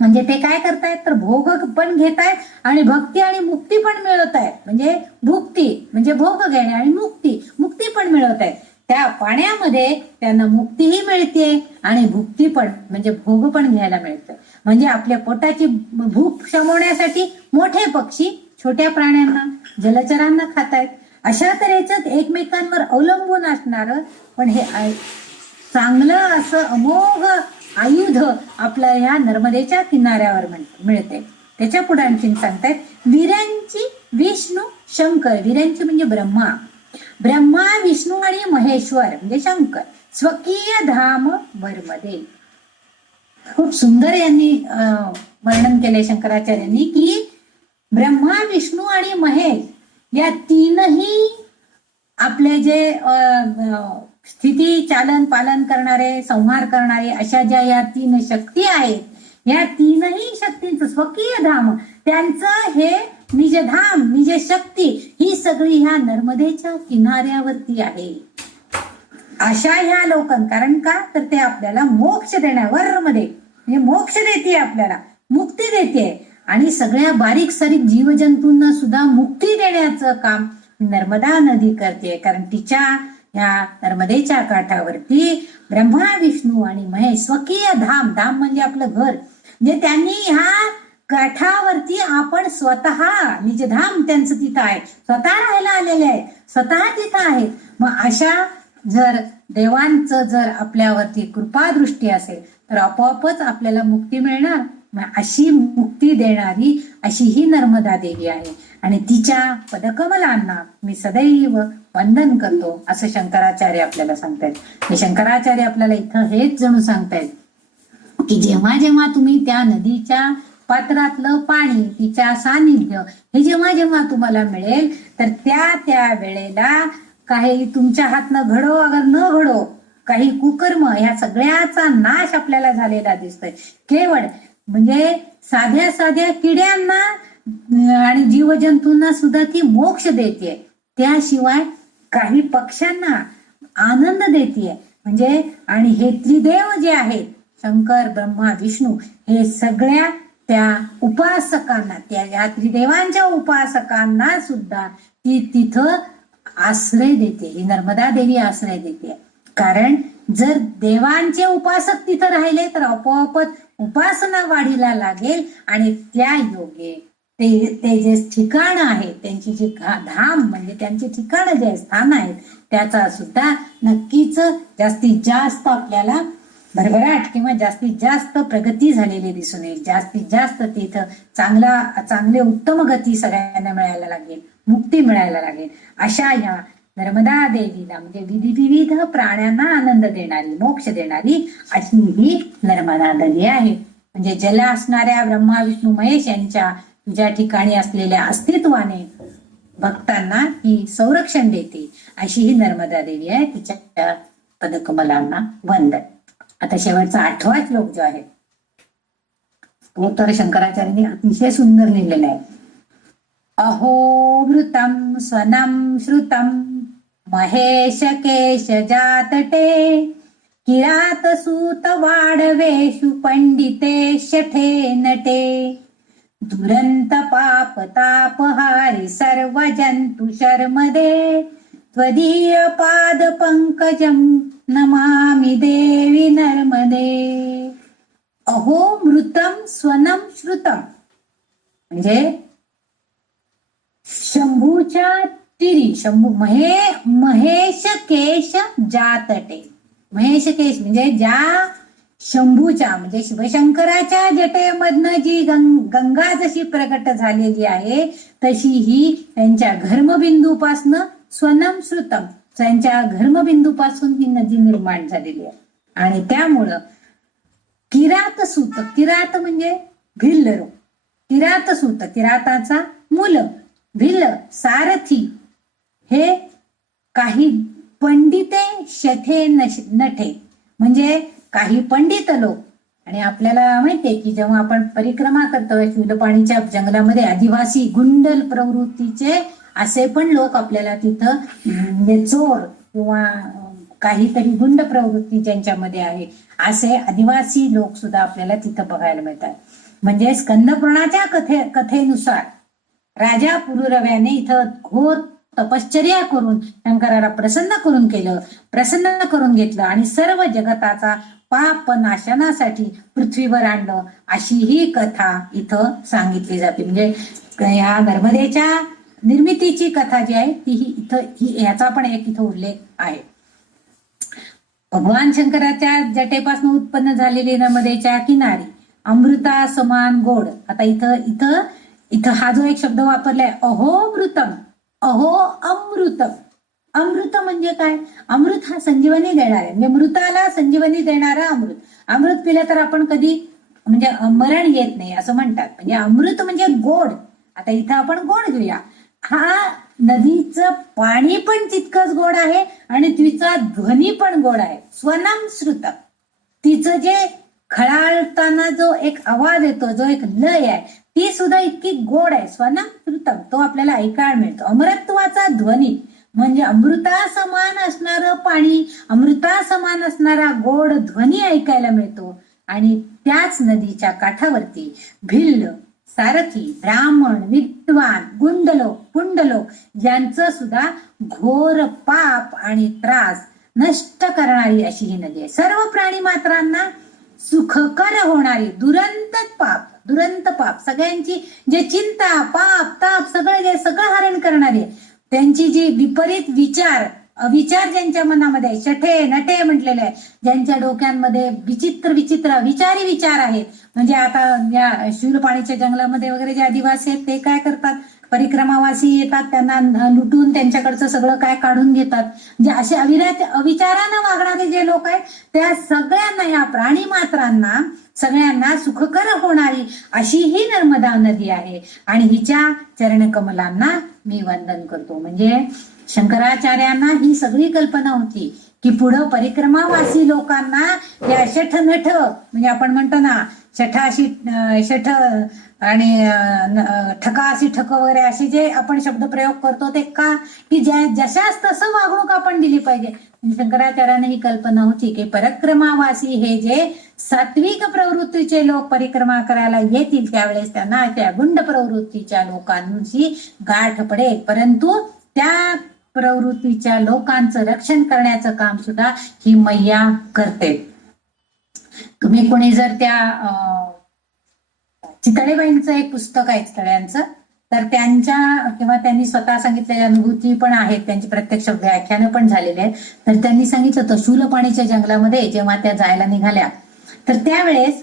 म्हणजे ते काय करतायत तर भोग पण घेतायत आणि भक्ती आणि मुक्ती पण मिळवत आहेत. म्हणजे भुक्ती म्हणजे भोग घेणे आणि मुक्ती पण मिळवत आहेत. त्या पाण्यामध्ये त्यांना मुक्तीही मिळते आणि भुक्ती पण म्हणजे भोग पण घ्यायला मिळतं. म्हणजे आपल्या पोटाची भूक शमवण्यासाठी मोठे पक्षी छोट्या प्राण्यांना जलचरांना खातायत. अशा तऱ्हेच एकमेकांवर अवलंबून असणार पण हे चांगलं असं अमोघ आयुध आपल्या ह्या नर्मदेच्या किनाऱ्यावर मिळते. त्याच्या पुढे आणखीन सांगतायत वीरांची विष्णू शंकर. वीरांची म्हणजे ब्रह्मा विष्णू आणि महेश्वर म्हणजे शंकर स्वकीय धाम वरमध्ये. खूप सुंदर यांनी वर्णन केले शंकराचार्यांनी की ब्रह्मा विष्णू आणि महेश या तीनही आपले जे स्थिती चालन पालन करणारे संहार करणारे अशा ज्या या तीन शक्ती आहेत या तीनही शक्तींचं स्वकीय धाम त्यांचं हे निजधाम निज शक्ती ही सगळी ह्या नर्मदेच्या किनाऱ्यावरती आहे. अशा ह्या लोकं कारण का तर ते आपल्याला मोक्ष देण्यावर मध्ये म्हणजे मोक्ष देते आपल्याला मुक्ती देते आणि सगळ्या बारीक सारीक जीवजंतूंना सुद्धा मुक्ती देण्याचं काम नर्मदा नदी करते. कारण तिच्या ह्या नर्मदेच्या काठावरती ब्रह्मा विष्णू आणि महेश स्वकीय धाम म्हणजे आपलं घर म्हणजे त्यांनी ह्या काठावरती आपण स्वतः निजधाम त्यांचं तिथं आहे. स्वतः राहायला आलेले आहेत स्वतः तिथं आहेत. मग अशा जर देवांचं जर आपल्यावरती कृपादृष्टी असेल तर आपोआपच आपल्याला मुक्ती मिळणार. अशी मुक्ती देणारी अशी ही नर्मदा देवी आहे आणि तिच्या पदकमलांना मी सदैव वंदन करतो असं शंकराचार्य आपल्याला सांगतायत. शंकराचार्य आपल्याला इथं हेच जणू सांगतायत की जेव्हा जेव्हा तुम्ही त्या नदीच्या पात्रातलं पाणी तिच्या सानिध्य हे जेव्हा तुम्हाला मिळेल तर त्या वेळेला काही तुमच्या हातनं घडो अगर न घडो काही कुकर्म ह्या सगळ्याचा नाश आपल्याला झालेला दिसतोय. केवळ म्हणजे साध्या किड्यांना आणि जीवजंतूंना सुद्धा ती मोक्ष देते. त्याशिवाय काही पक्ष्यांना आनंद देते. म्हणजे आणि हे त्रिदेव जे आहेत शंकर ब्रह्मा विष्णू हे सगळ्या त्या उपासकांना त्या त्रिदेवांच्या उपासकांना सुद्धा ती तिथं आश्रय देते. ही नर्मदा देवी आश्रय देते. कारण जर देवांचे उपासक तिथं राहिले तर आपोआपच उपासना वाढीला लागेल आणि त्या योगे ते जे ठिकाण आहे त्यांची जी धाम म्हणजे त्यांचे ठिकाण जे स्थान आहेत त्याचा सुद्धा नक्कीच जास्तीत जास्त आपल्याला भरभराट किंवा जास्तीत जास्त प्रगती झालेली दिसून येईल. जास्तीत जास्त तिथं चांगले उत्तम गती सगळ्यांना मिळायला लागेल मुक्ती मिळायला लागेल. अशा ह्या नर्मदा देवीला म्हणजे विविध प्राण्यांना आनंद देणारी मोक्ष देणारी अशी ही नर्मदा नदी आहे. म्हणजे जल असणाऱ्या ब्रह्मा विष्णू महेश यांच्या ज्या ठिकाणी असलेल्या अस्तित्वाने भक्तांना ही संरक्षण देते अशी ही नर्मदा देवी आहे. तिच्या पदकमलांना वंदन. आता शेवटचा 8वा श्लोक जो आहे तो तर शंकराचार्यांनी अतिशय सुंदर लिहिलेला आहे. अहोमृतं स्वनं श्रुतं महेश केश जातटे किरात सूत वाडवेषु पंडिते शठे नटे दुरंत पाप तापहारी सर्व जंतु शर्मदे त्वदीय पाद पंकजं नमामि देवी नर्मदे. अहो मृतं स्वनं श्रुतं म्हणजे शंभूच्या तिरी महेश केश जातटे. महेश केश म्हणजे ज्या शंभूच्या म्हणजे शिवशंकराच्या जटेमधनं जी गंगा जशी प्रकट झालेली आहे तशी ही त्यांच्या घर्मबिंदूपासनं स्वनम श्रुतम त्यांच्या घर्मबिंदूपासून ही नदी निर्माण झालेली आहे. आणि त्यामुळं किरात सूत किरात म्हणजे भिल्ल किरात सूत किराताचा मुलं भिल्ल सारथी हे काही पंडिते शठे नठे म्हणजे काही पंडित लोक. आणि आपल्याला माहितीये की जेव्हा आपण परिक्रमा करतो शिवलपाणीच्या जंगलामध्ये आदिवासी गुंडल प्रवृत्तीचे असे पण लोक आपल्याला तिथं म्हणजे चोर किंवा काहीतरी गुंड प्रवृत्ती ज्यांच्यामध्ये आहे असे आदिवासी लोक सुद्धा आपल्याला तिथं बघायला मिळतात. म्हणजे स्कंदपुराणाच्या कथेनुसार राजा पुरुरव्याने इथं घोर तपश्चर्या करून शंकराला प्रसन्न करून घेतलं आणि सर्व जगताचा पाप नाशनासाठी पृथ्वीवर आणलं, अशी ही कथा इथं सांगितली जाते. म्हणजे या नर्मदेच्या निर्मितीची कथा जी आहे ती याचा पण एक इथं उल्लेख आहे. भगवान शंकराच्या जटेपासून उत्पन्न झालेली नर्मदेच्या किनारी अमृता समान गोड. आता इथं हा जो एक शब्द वापरलाय अहोमृतम, अहो अमृतम. अमृत म्हणजे काय? अमृत हा संजीवनी देणार आहे, म्हणजे मृताला संजीवनी देणारा अमृत. अमृत पिलं तर आपण कधी म्हणजे मरण येत नाही असं म्हणतात. म्हणजे अमृत म्हणजे गोड. आता इथं आपण गोड घेऊया. हा नदीचं पाणी पण तितकंच गोड आहे आणि तिचा ध्वनी पण गोड आहे. स्वनम श्रुतम. तिचं जे खळाळताना जो एक आवाज येतो, जो एक लय आहे, ती सुद्धा इतकी गोड आहे. स्वनम श्रुतम, तो आपल्याला ऐकायला मिळतो. अमरत्वाचा ध्वनी म्हणजे अमृता समान असणारं पाणी, अमृता समान असणारा गोड ध्वनी ऐकायला मिळतो. आणि त्याच नदीच्या काठावरती भिल्ल, सारथी, ब्राह्मण, विद्वान, पुंडलो यांचं सुद्धा घोर पाप आणि त्रास नष्ट करणारी अशी ही नदी आहे. सर्व प्राणी मात्रांना सुखकर होणारी दुरंत पाप सगळ्यांची जे चिंता, पाप, ताप सगळं हरण करणारी, त्यांची जी विपरीत अविचार ज्यांच्या मनामध्ये आहे, शठे नटे म्हटलेले आहे, ज्यांच्या डोक्यांमध्ये विचित्र विचारी विचार आहेत. म्हणजे आता या शूलपाणीच्या जंगलामध्ये वगैरे जे आदिवासी आहेत ते काय करतात, परिक्रमावासी येतात, त्यांना लुटून त्यांच्याकडचं सगळं काय काढून घेतात. जे असे अविचारानं वागणारे जे लोक आहेत त्या सगळ्यांना, या प्राणी मात्रांना सगळ्यांना सुखकर होणारी अशी ही नर्मदा नदी आहे. आणि हिच्या चरणकमलांना मी वंदन करतो. म्हणजे शंकराचार्यांना ही सगळी कल्पना होती की पुढं परिक्रमावासी लोकांना या शठ नठ, म्हणजे आपण म्हणतो ना शठ आणि ठका ठक वगैरे असे जे आपण शब्द प्रयोग करतो ते का, की जशास तसं वागणूक आपण दिली पाहिजे. शंकराचार्यांना ही कल्पना होती की परिक्रमावासी हे जे सात्विक प्रवृत्तीचे लोक परिक्रमा करायला येतील त्यावेळेस त्यांना त्या गुंड प्रवृत्तीच्या लोकांची गाठ पडेल, परंतु त्या प्रवृत्तीच्या लोकांचं रक्षण करण्याचं काम सुद्धा ही मैया करते. तुम्ही कोणी जर त्या चितळेबाईंचं एक पुस्तक आहे चितळ्यांचं, तर त्यांनी स्वतः सांगितलेल्या अनुभूती पण आहेत, त्यांची प्रत्यक्ष व्याख्यानं पण झालेली आहेत. तर त्यांनी सांगितलं होतं शूलपाणीच्या जंगलामध्ये जेव्हा त्या जायला निघाल्या तर त्यावेळेस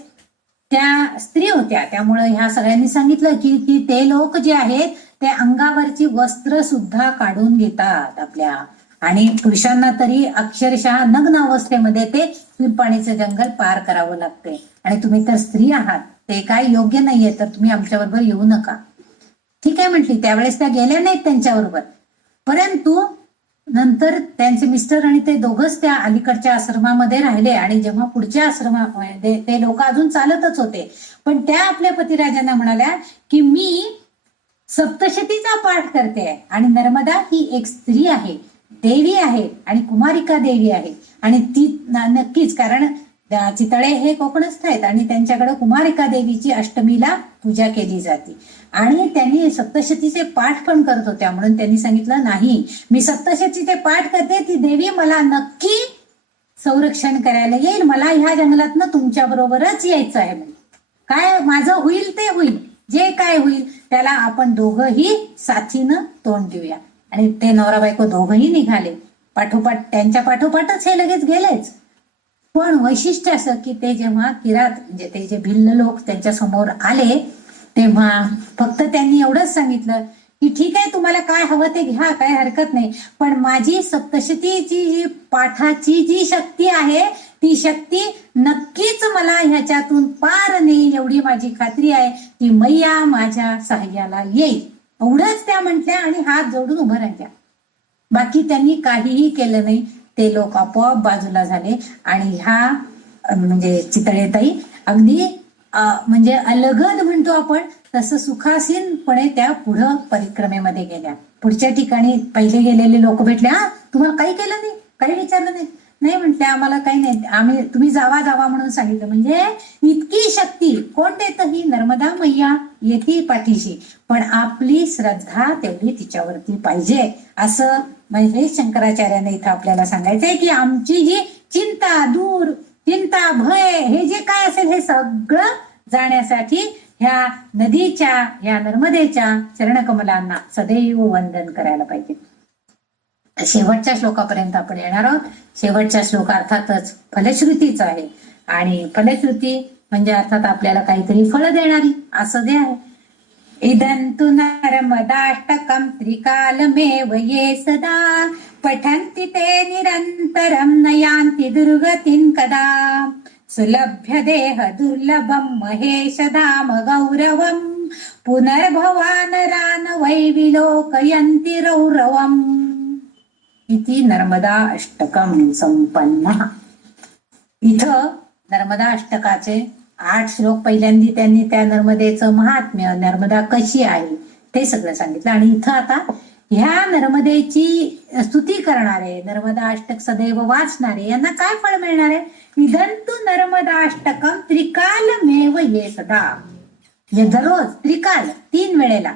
त्या स्त्री होत्या, त्यामुळे ह्या सगळ्यांनी सांगितलं की ते लोक जे आहेत ते अंगावरची वस्त्र सुद्धा काढून घेतात आपल्या, आणि पुरुषांना तरी अक्षरशः नग्न अवस्थेमध्ये ते शूलपाणीचं जंगल पार करावं लागते. आणि तुम्ही तर स्त्री आहात, ते काय योग्य नाहीये, तर तुम्ही आमच्याबरोबर येऊ नका. ठीक आहे म्हटली. त्यावेळेस त्या गेल्या नाहीत त्यांच्याबरोबर, परंतु नंतर त्यांचे मिस्टर आणि ते दोघंच त्या अलीकडच्या आश्रमामध्ये राहिले. आणि जेव्हा पुढच्या आश्रमामध्ये ते लोक अजून चालतच होते, पण त्या आपल्या पतिराजांना म्हणाल्या की मी सप्तशतीचा पाठ करते आणि नर्मदा ही एक स्त्री आहे, देवी आहे आणि कुमारिका देवी आहे. आणि ती नक्कीच, कारण चितळे हे कोकणस्थ आहेत आणि त्यांच्याकडे कुमारिका देवीची अष्टमीला पूजा केली जाते. आणि त्यांनी सप्तशतीचे पाठ पण करत होत्या, म्हणून त्यांनी सांगितलं नाही, मी सप्तशतीचे पाठ करते, ती देवी मला नक्की संरक्षण करायला येईल, मला ह्या जंगलातनं तुमच्या बरोबरच यायचं आहे. काय माझं होईल ते होईल, जे काय होईल त्याला आपण दोघंही साथीनं तोंड देऊया. आणि ते नवरा बायको दोघंही निघाले पाठोपाठ, त्यांच्या पाठोपाठच हे लगेच गेलेच. पण वैशिष्ट्य असं की ते जेव्हा किरात म्हणजे ते जे भिल्ल लोक त्यांच्या समोर आले तेव्हा फक्त त्यांनी एवढंच सांगितलं की ठीक आहे, तुम्हाला काय हवं ते घ्या, काय हरकत नाही, पण माझी सप्तशतीची जी पाठाची जी शक्ती आहे ती शक्ती नक्कीच मला ह्याच्यातून पार नेईल एवढी माझी खात्री आहे, ती मैया माझ्या सहाय्याला येईल. एवढंच त्या म्हटल्या आणि हात जोडून उभं राहिल्या. बाकी त्यांनी काहीही केलं नाही. ते लोक आपोआप बाजूला झाले आणि ह्या म्हणजे चितळेताई अगदी म्हणजे अलगद म्हणतो आपण तसं सुखासीनपणे त्या पुढं परिक्रमेमध्ये गेल्या. पुढच्या ठिकाणी पहिले गेलेले लोक भेटले, हा तुम्हाला काही केलं नाही, काही विचारलं नाही, नाही म्हटले आम्हाला काही नाही, आम्ही तुम्ही जावा जावा म्हणून सांगितलं. म्हणजे इतकी शक्ती कोण देतं? ही नर्मदा मैया येते पाठीशी, पण आपली श्रद्धा तेवढी तिच्यावरती पाहिजे. असं म्हणजे शंकराचार्याने इथं आपल्याला सांगायचंय की आमची जी चिंता दूर, चिंता भय हे जे काय असेल हे सगळं जाण्यासाठी ह्या नदीच्या, ह्या नर्मदेच्या चरणकमलांना सदैव वंदन करायला पाहिजे. शेवटच्या श्लोकापर्यंत आपण येणार आहोत. शेवटच्या श्लोक अर्थातच फलश्रुतीच आहे, आणि फलश्रुती म्हणजे अर्थात आपल्याला काहीतरी फळ देणारी असं जे आहे. इदंतु नर्मदाष्टकं त्रिकालमेव ये सदा पठन्ति ते निरन्तरं नयान्ति दुर्गतिं कदा सुलभ्य देह दुर्लभं महेशधाम गौरवं पुनर्भवानरान वै विलोकयन्ति रौरवम् इति नर्मदा अष्टकम संपन्न. इथं नर्मदा अष्टकाचे 8 श्लोक पहिल्यांदा त्यांनी त्या नर्मदेचं महात्म्य, नर्मदा कशी आहे ते सगळं सांगितलं. आणि इथं आता ह्या नर्मदेची स्तुती करणारे, नर्मदा अष्टक सदैव वाचणारे यांना काय फळ मिळणार आहे? इदंतु नर्मदा अष्टकम त्रिकालमेव ये सदा. म्हणजे दररोज त्रिकाल 3 वेळेला.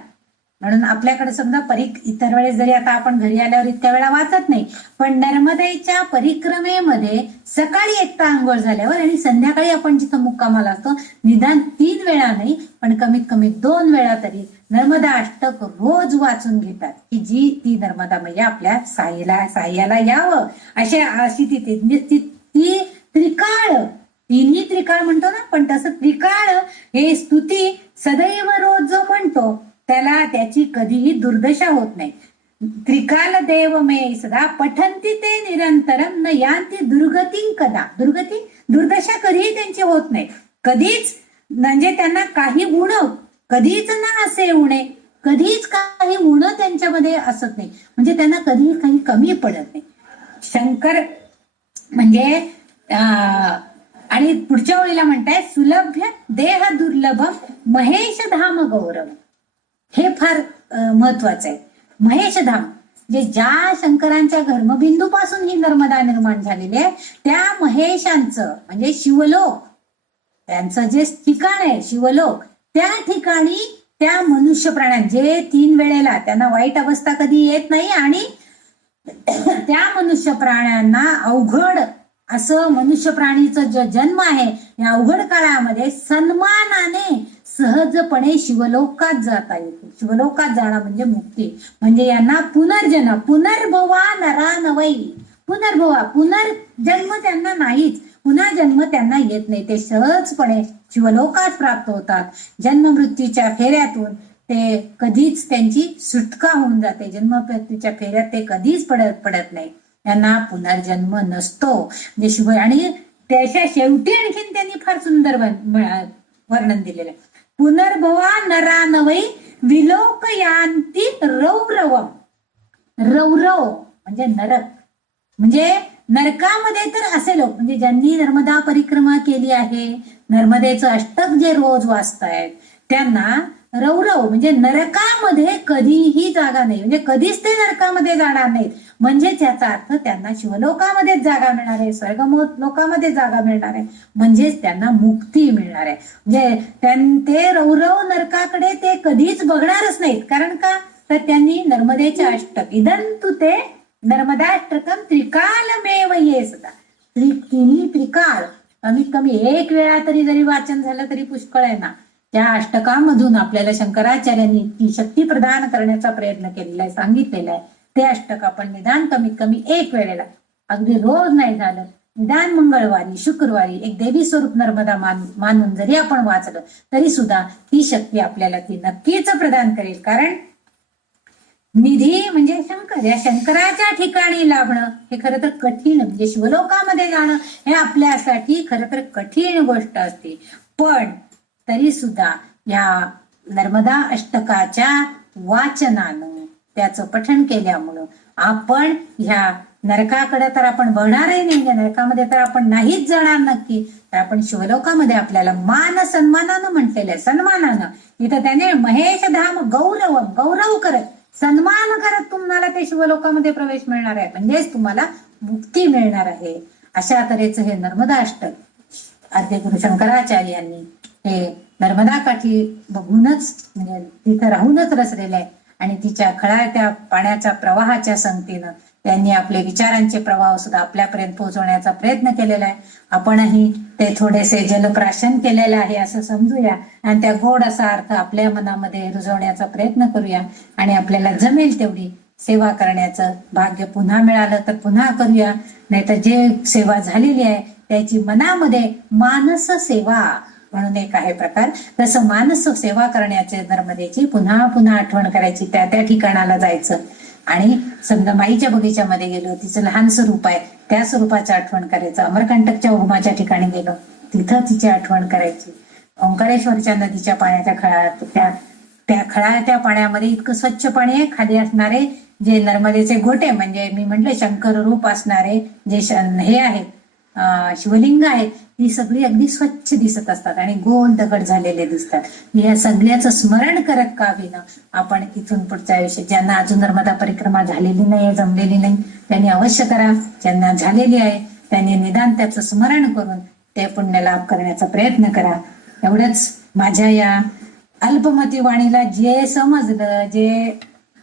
म्हणून आपल्याकडे समजा इतर वेळेस जरी आता आपण घरी आल्यावर इतक्या वेळा वाचत नाही, पण नर्मदेच्या परिक्रमेमध्ये सकाळी एकदा आंघोळ झाल्यावर आणि संध्याकाळी आपण जिथं मुक्कामाला असतो निदान 3 वेळा नाही पण कमीत कमी 2 वेळा तरी नर्मदा अष्टक रोज वाचून घेतात, की जी ती नर्मदा मैया आपल्या साह्याला यावं अशी ती त्रिकाळ, तिन्ही त्रिकाळ म्हणतो ना, पण तसं त्रिकाळ हे स्तुती सदैव रोज जो म्हणतो त्याला त्याची कधीही दुर्दशा होत नाही. त्रिकाल देव मे सदा पठन्ति ते निरंतरम न यांती दुर्गती कदा. दुर्दशा कधीही त्यांची होत नाही. कधीच म्हणजे त्यांना काही गुण कधीच ना असे उणे, कधीच काही गुण त्यांच्यामध्ये असत नाही. म्हणजे त्यांना कधीही काही कमी पडत नाही. शंकर म्हणजे आणि पुढच्या ओळीला म्हणताय सुलभ्य देह दुर्लभम महेश धाम गौरव. हे फार महत्वाचं आहे. महेशधाम जे ज्या शंकरांच्या धर्मबिंदू पासून ही नर्मदा निर्माण झालेली आहे त्या महेशांचं म्हणजे शिवलोक, त्यांचं जे ठिकाण आहे शिवलोक, त्या ठिकाणी त्या मनुष्य प्राण्यांचे 3 वेळेला त्यांना वाईट अवस्था कधी येत नाही, आणि त्या मनुष्य प्राण्यांना अवघड असं मनुष्य प्राणीचं जो जन्म आहे या अवघड काळामध्ये सन्मानाने सहजपणे शिवलोकात जाता येते. शिवलोकात जाणं म्हणजे मुक्ती, म्हणजे यांना पुनर्जन्म, पुनर्भवा नरा नवई, पुनर्जन्म त्यांना नाहीच, पुन्हा जन्म त्यांना येत नाही. ते सहजपणे शिवलोकात प्राप्त होतात. जन्म मृत्यूच्या फेऱ्यातून ते कधीच त्यांची सुटका होऊन जाते. जन्म मृत्यूच्या फेऱ्यात ते कधीच पडत नाही. त्यांना पुनर्जन्म नसतो. म्हणजे शिव आणि त्याच्या शेवटी आणखीन त्यांनी फार सुंदर वर्णन दिलेलं आहे. पुनर्भवा नरा नवई विलोकयांती रौरवम. रौरव म्हणजे नरक, म्हणजे नरकामध्ये तर असे लोक म्हणजे ज्यांनी नर्मदा परिक्रमा केली आहे, नर्मदेचं अष्टक जे रोज वाचतायत त्यांना रौरव म्हणजे नरकामध्ये कधीही जागा नाही, म्हणजे कधीच ते नरकामध्ये जाणार नाहीत. म्हणजे त्याचा अर्थ त्यांना शिवलोकामध्येच जागा मिळणार आहे, स्वर्गमोत लोकामध्ये जागा मिळणार आहे, म्हणजेच त्यांना मुक्ती मिळणार आहे. म्हणजे ते रौरव नरकाकडे ते कधीच बघणारच नाहीत. कारण का तर त्यांनी नर्मदेचे अष्टक इदंतु ते नर्मदाष्टकम त्रिकालमेव ये सदा. तिन्ही त्रिकाळ कमीत कमी 1 वेळा तरी जरी वाचन झालं तरी पुष्कळ आहे ना. त्या अष्टकामधून आपल्याला शंकराचार्यांनी ती शक्ती प्रदान करण्याचा प्रयत्न केलेला आहे, सांगितलेला आहे. ते अष्टक आपण निदान कमीत कमी 1 वेळेला, अगदी रोज नाही झालं, निदान मंगळवारी शुक्रवारी एक देवी स्वरूप नर्मदा मानून जरी आपण वाचलं तरी सुद्धा ती शक्ती आपल्याला ती नक्कीच प्रदान करेल. कारण निधी म्हणजे शंकर, या शंकराच्या ठिकाणी लाभणं हे खरं तर कठीण, म्हणजे शिवलोकामध्ये जाणं हे आपल्यासाठी खरं तर कठीण गोष्ट असते. पण तरी सुद्धा या नर्मदा अष्टकाच्या वाचनानं त्याचं पठण केल्यामुळं आपण ह्या नरकाकडे तर आपण बघणारही नाही, नरकामध्ये तर आपण नाहीच जाणार नक्की, तर आपण शिवलोकामध्ये आपल्याला मान सन्मानानं म्हटलेलं आहे. सन्मानानं इथं त्याने महेशधाम गौरव करत, सन्मान करत तुम्हाला ते शिवलोकामध्ये प्रवेश मिळणार आहे. म्हणजेच तुम्हाला मुक्ती मिळणार आहे. अशा तऱ्हेचं हे नर्मदा अष्टक आद्यगुरु शंकराचार्यांनी हे नर्मदा काठी बघूनच म्हणजे तिथं राहूनच रचलेलं आहे. आणि तिच्या खळाळत्या पाण्याच्या प्रवाहाच्या संगतीनं त्यांनी आपले विचारांचे प्रवाह सुद्धा आपल्यापर्यंत पोहोचवण्याचा प्रयत्न केलेला आहे. आपणही ते थोडेसे जलप्राशन केलेलं आहे असं समजूया आणि त्या गोड असा अर्थ आपल्या मनामध्ये रुजवण्याचा प्रयत्न करूया आणि आपल्याला जमेल तेवढी सेवा करण्याचं भाग्य पुन्हा मिळालं तर पुन्हा करूया, नाहीतर जे सेवा झालेली आहे त्याची मनामध्ये मानस सेवा म्हणून एक आहे प्रकार, तसं मानस सेवा करण्याचे नर्मदेची पुन्हा पुन्हा आठवण करायची, त्या त्या ठिकाणाला जायचं आणि समजा माईच्या बगीच्यामध्ये गेलो, तिचं लहान स्वरूप आहे त्या स्वरूपाची आठवण करायचं. अमरकंटकच्या उगमाच्या ठिकाणी गेलो तिथं तिची आठवण करायची. ओंकारेश्वरच्या नदीच्या पाण्याच्या खळाळ्यात त्या खळाळ्याच्या पाण्यामध्ये इतकं स्वच्छ पाणी आहे, खाली असणारे जे नर्मदेचे गोटे म्हणजे मी म्हटले शंकर रूप असणारे जे हे आहेत शिवलिंग आहेत ती सगळी अगदी स्वच्छ दिसत असतात आणि गोल दगड झालेले दिसतात. या सगळ्याचं स्मरण करत का विना आपण इथून पुढच्या आयुष्यात ज्यांना अजून नर्मदा परिक्रमा झालेली नाही, जमलेली नाही, त्यांनी अवश्य करा. ज्यांना झालेली आहे त्यांनी निदान त्याचं स्मरण करून ते पुण्य लाभ करण्याचा प्रयत्न करा. एवढंच माझ्या या अल्पमती वाणीला जे समजलं, जे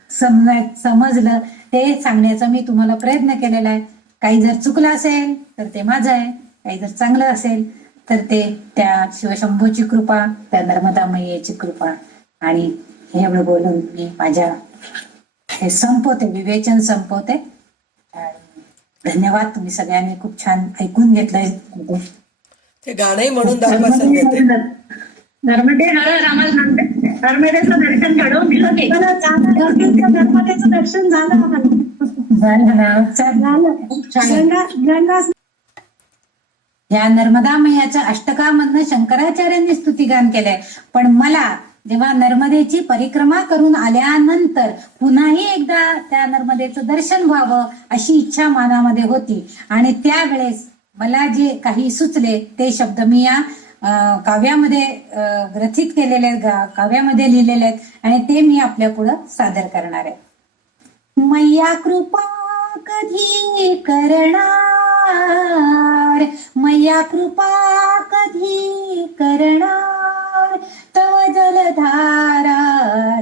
समजलं ते सांगण्याचा मी तुम्हाला प्रयत्न केलेला आहे. काही जर चुकलं असेल तर ते माझं आहे, काही जर चांगलं असेल तर ते त्या शिवशंभूची कृपा, त्या नर्मदा मैयेची कृपा. आणि हे एवढं बोलून मी माझ्या हे संपवते, विवेचन संपवते. धन्यवाद, तुम्ही सगळ्यांनी खूप छान ऐकून घेतलंय. ते गाणंही म्हणून दाखवा संगते. नर्मदे हर रामाज नर्मदेचं दर्शन घडवून दिलं की नर्मदेचं दर्शन झालं या नर्मदा मैयाच्या अष्टकामधनं शंकराचार्यांनी स्तुतिगान केलंय. पण मला जेव्हा नर्मदेची परिक्रमा करून आल्यानंतर पुन्हाही एकदा त्या नर्मदेचं दर्शन व्हावं अशी इच्छा मनामध्ये होती आणि त्यावेळेस मला जे काही सुचले ते शब्द मी या काव्यामध्ये ग्रथित केलेले आहेत, काव्यामध्ये लिहिलेले आहेत आणि ते मी आपल्या पुढं सादर करणार आहे. मैया कृपा कधी करणार, मैया कृपा कधी करणार, तव जलधारा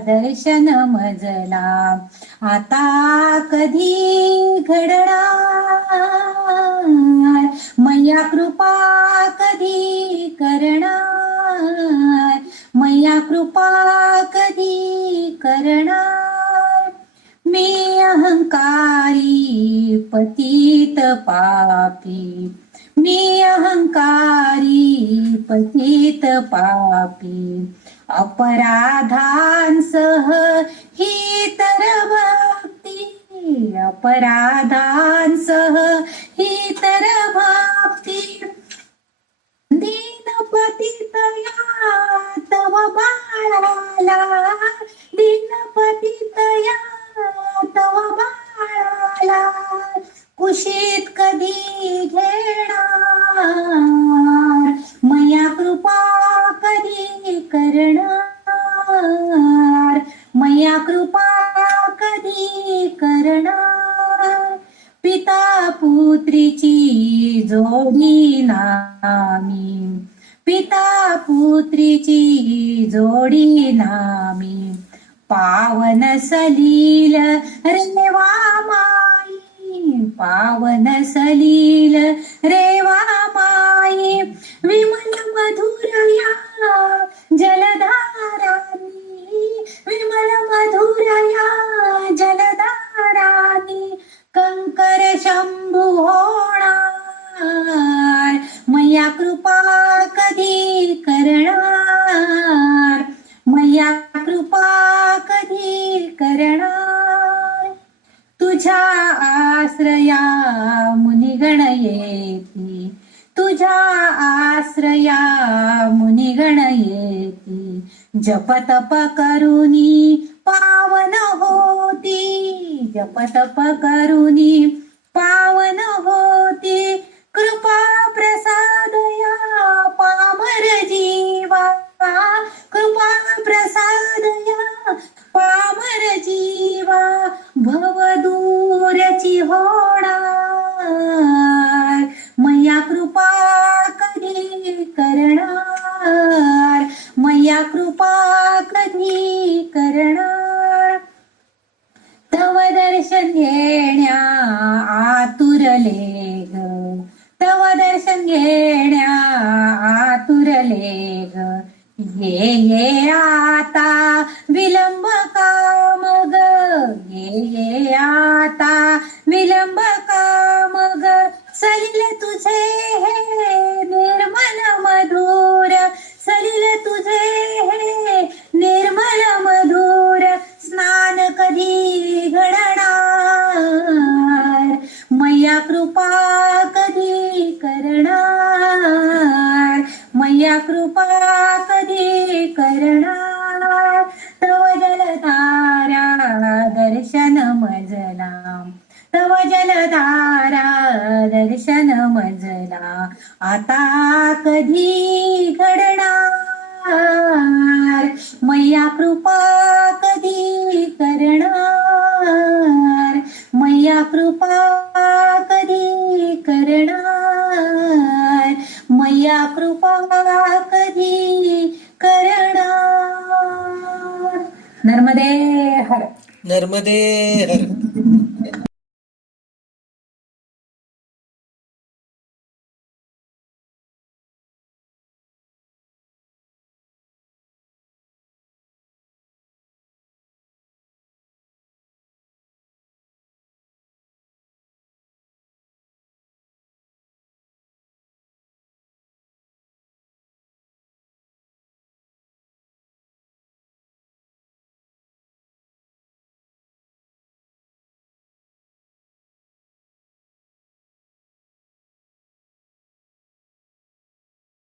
दर्शन मजला आता कधी घडणार, मैया कृपा कधी करणार, मैया कृपा कधी करणार. मी अहंकारी पतित पापी, मी अहंकारी पतित पापी, अपराधांसह ही तर भक्ती, अपराधांसह ही तर भक्ती. दीनपतितया तव बाळाला, दीनपतितया तव बाळाला कुशीत कधी घेणार, मैया कृपा कधी करणार, मैया कृपा कधी करणार. पिता पुत्रीची जोडी नामी, पिता पुत्रीची जोडी नामी, पावन सलील रेवा माई, पावन सलील रेवा माई. विमल मधुरया जलधारानी, विमल मधुरया जलधारानी कंकर शंभू होणार, मैया कृपा कधी करणार, मैया कृपा कधी करणार. तुझ्या आश्रया मुनिगण येती, तुझ्या आश्रया मुनिगण येती, जपतप करुनी पावन होती, जपतप करुनी पावन होती. कृपा प्रसादया पामर जीवा, कृपा प्रसादया पामर जीवा, भवदूरची होणार, मैया कृपा कधी करणार तव जलधारा दर्शन मजला तव जलधारा दर्शन मजला आता कधी घडणार मैया कृपा कधी करणार मैया कृपा कधी करणार मैया कृपा कधी करणार. नर्मदे हर. नर्मदे हर.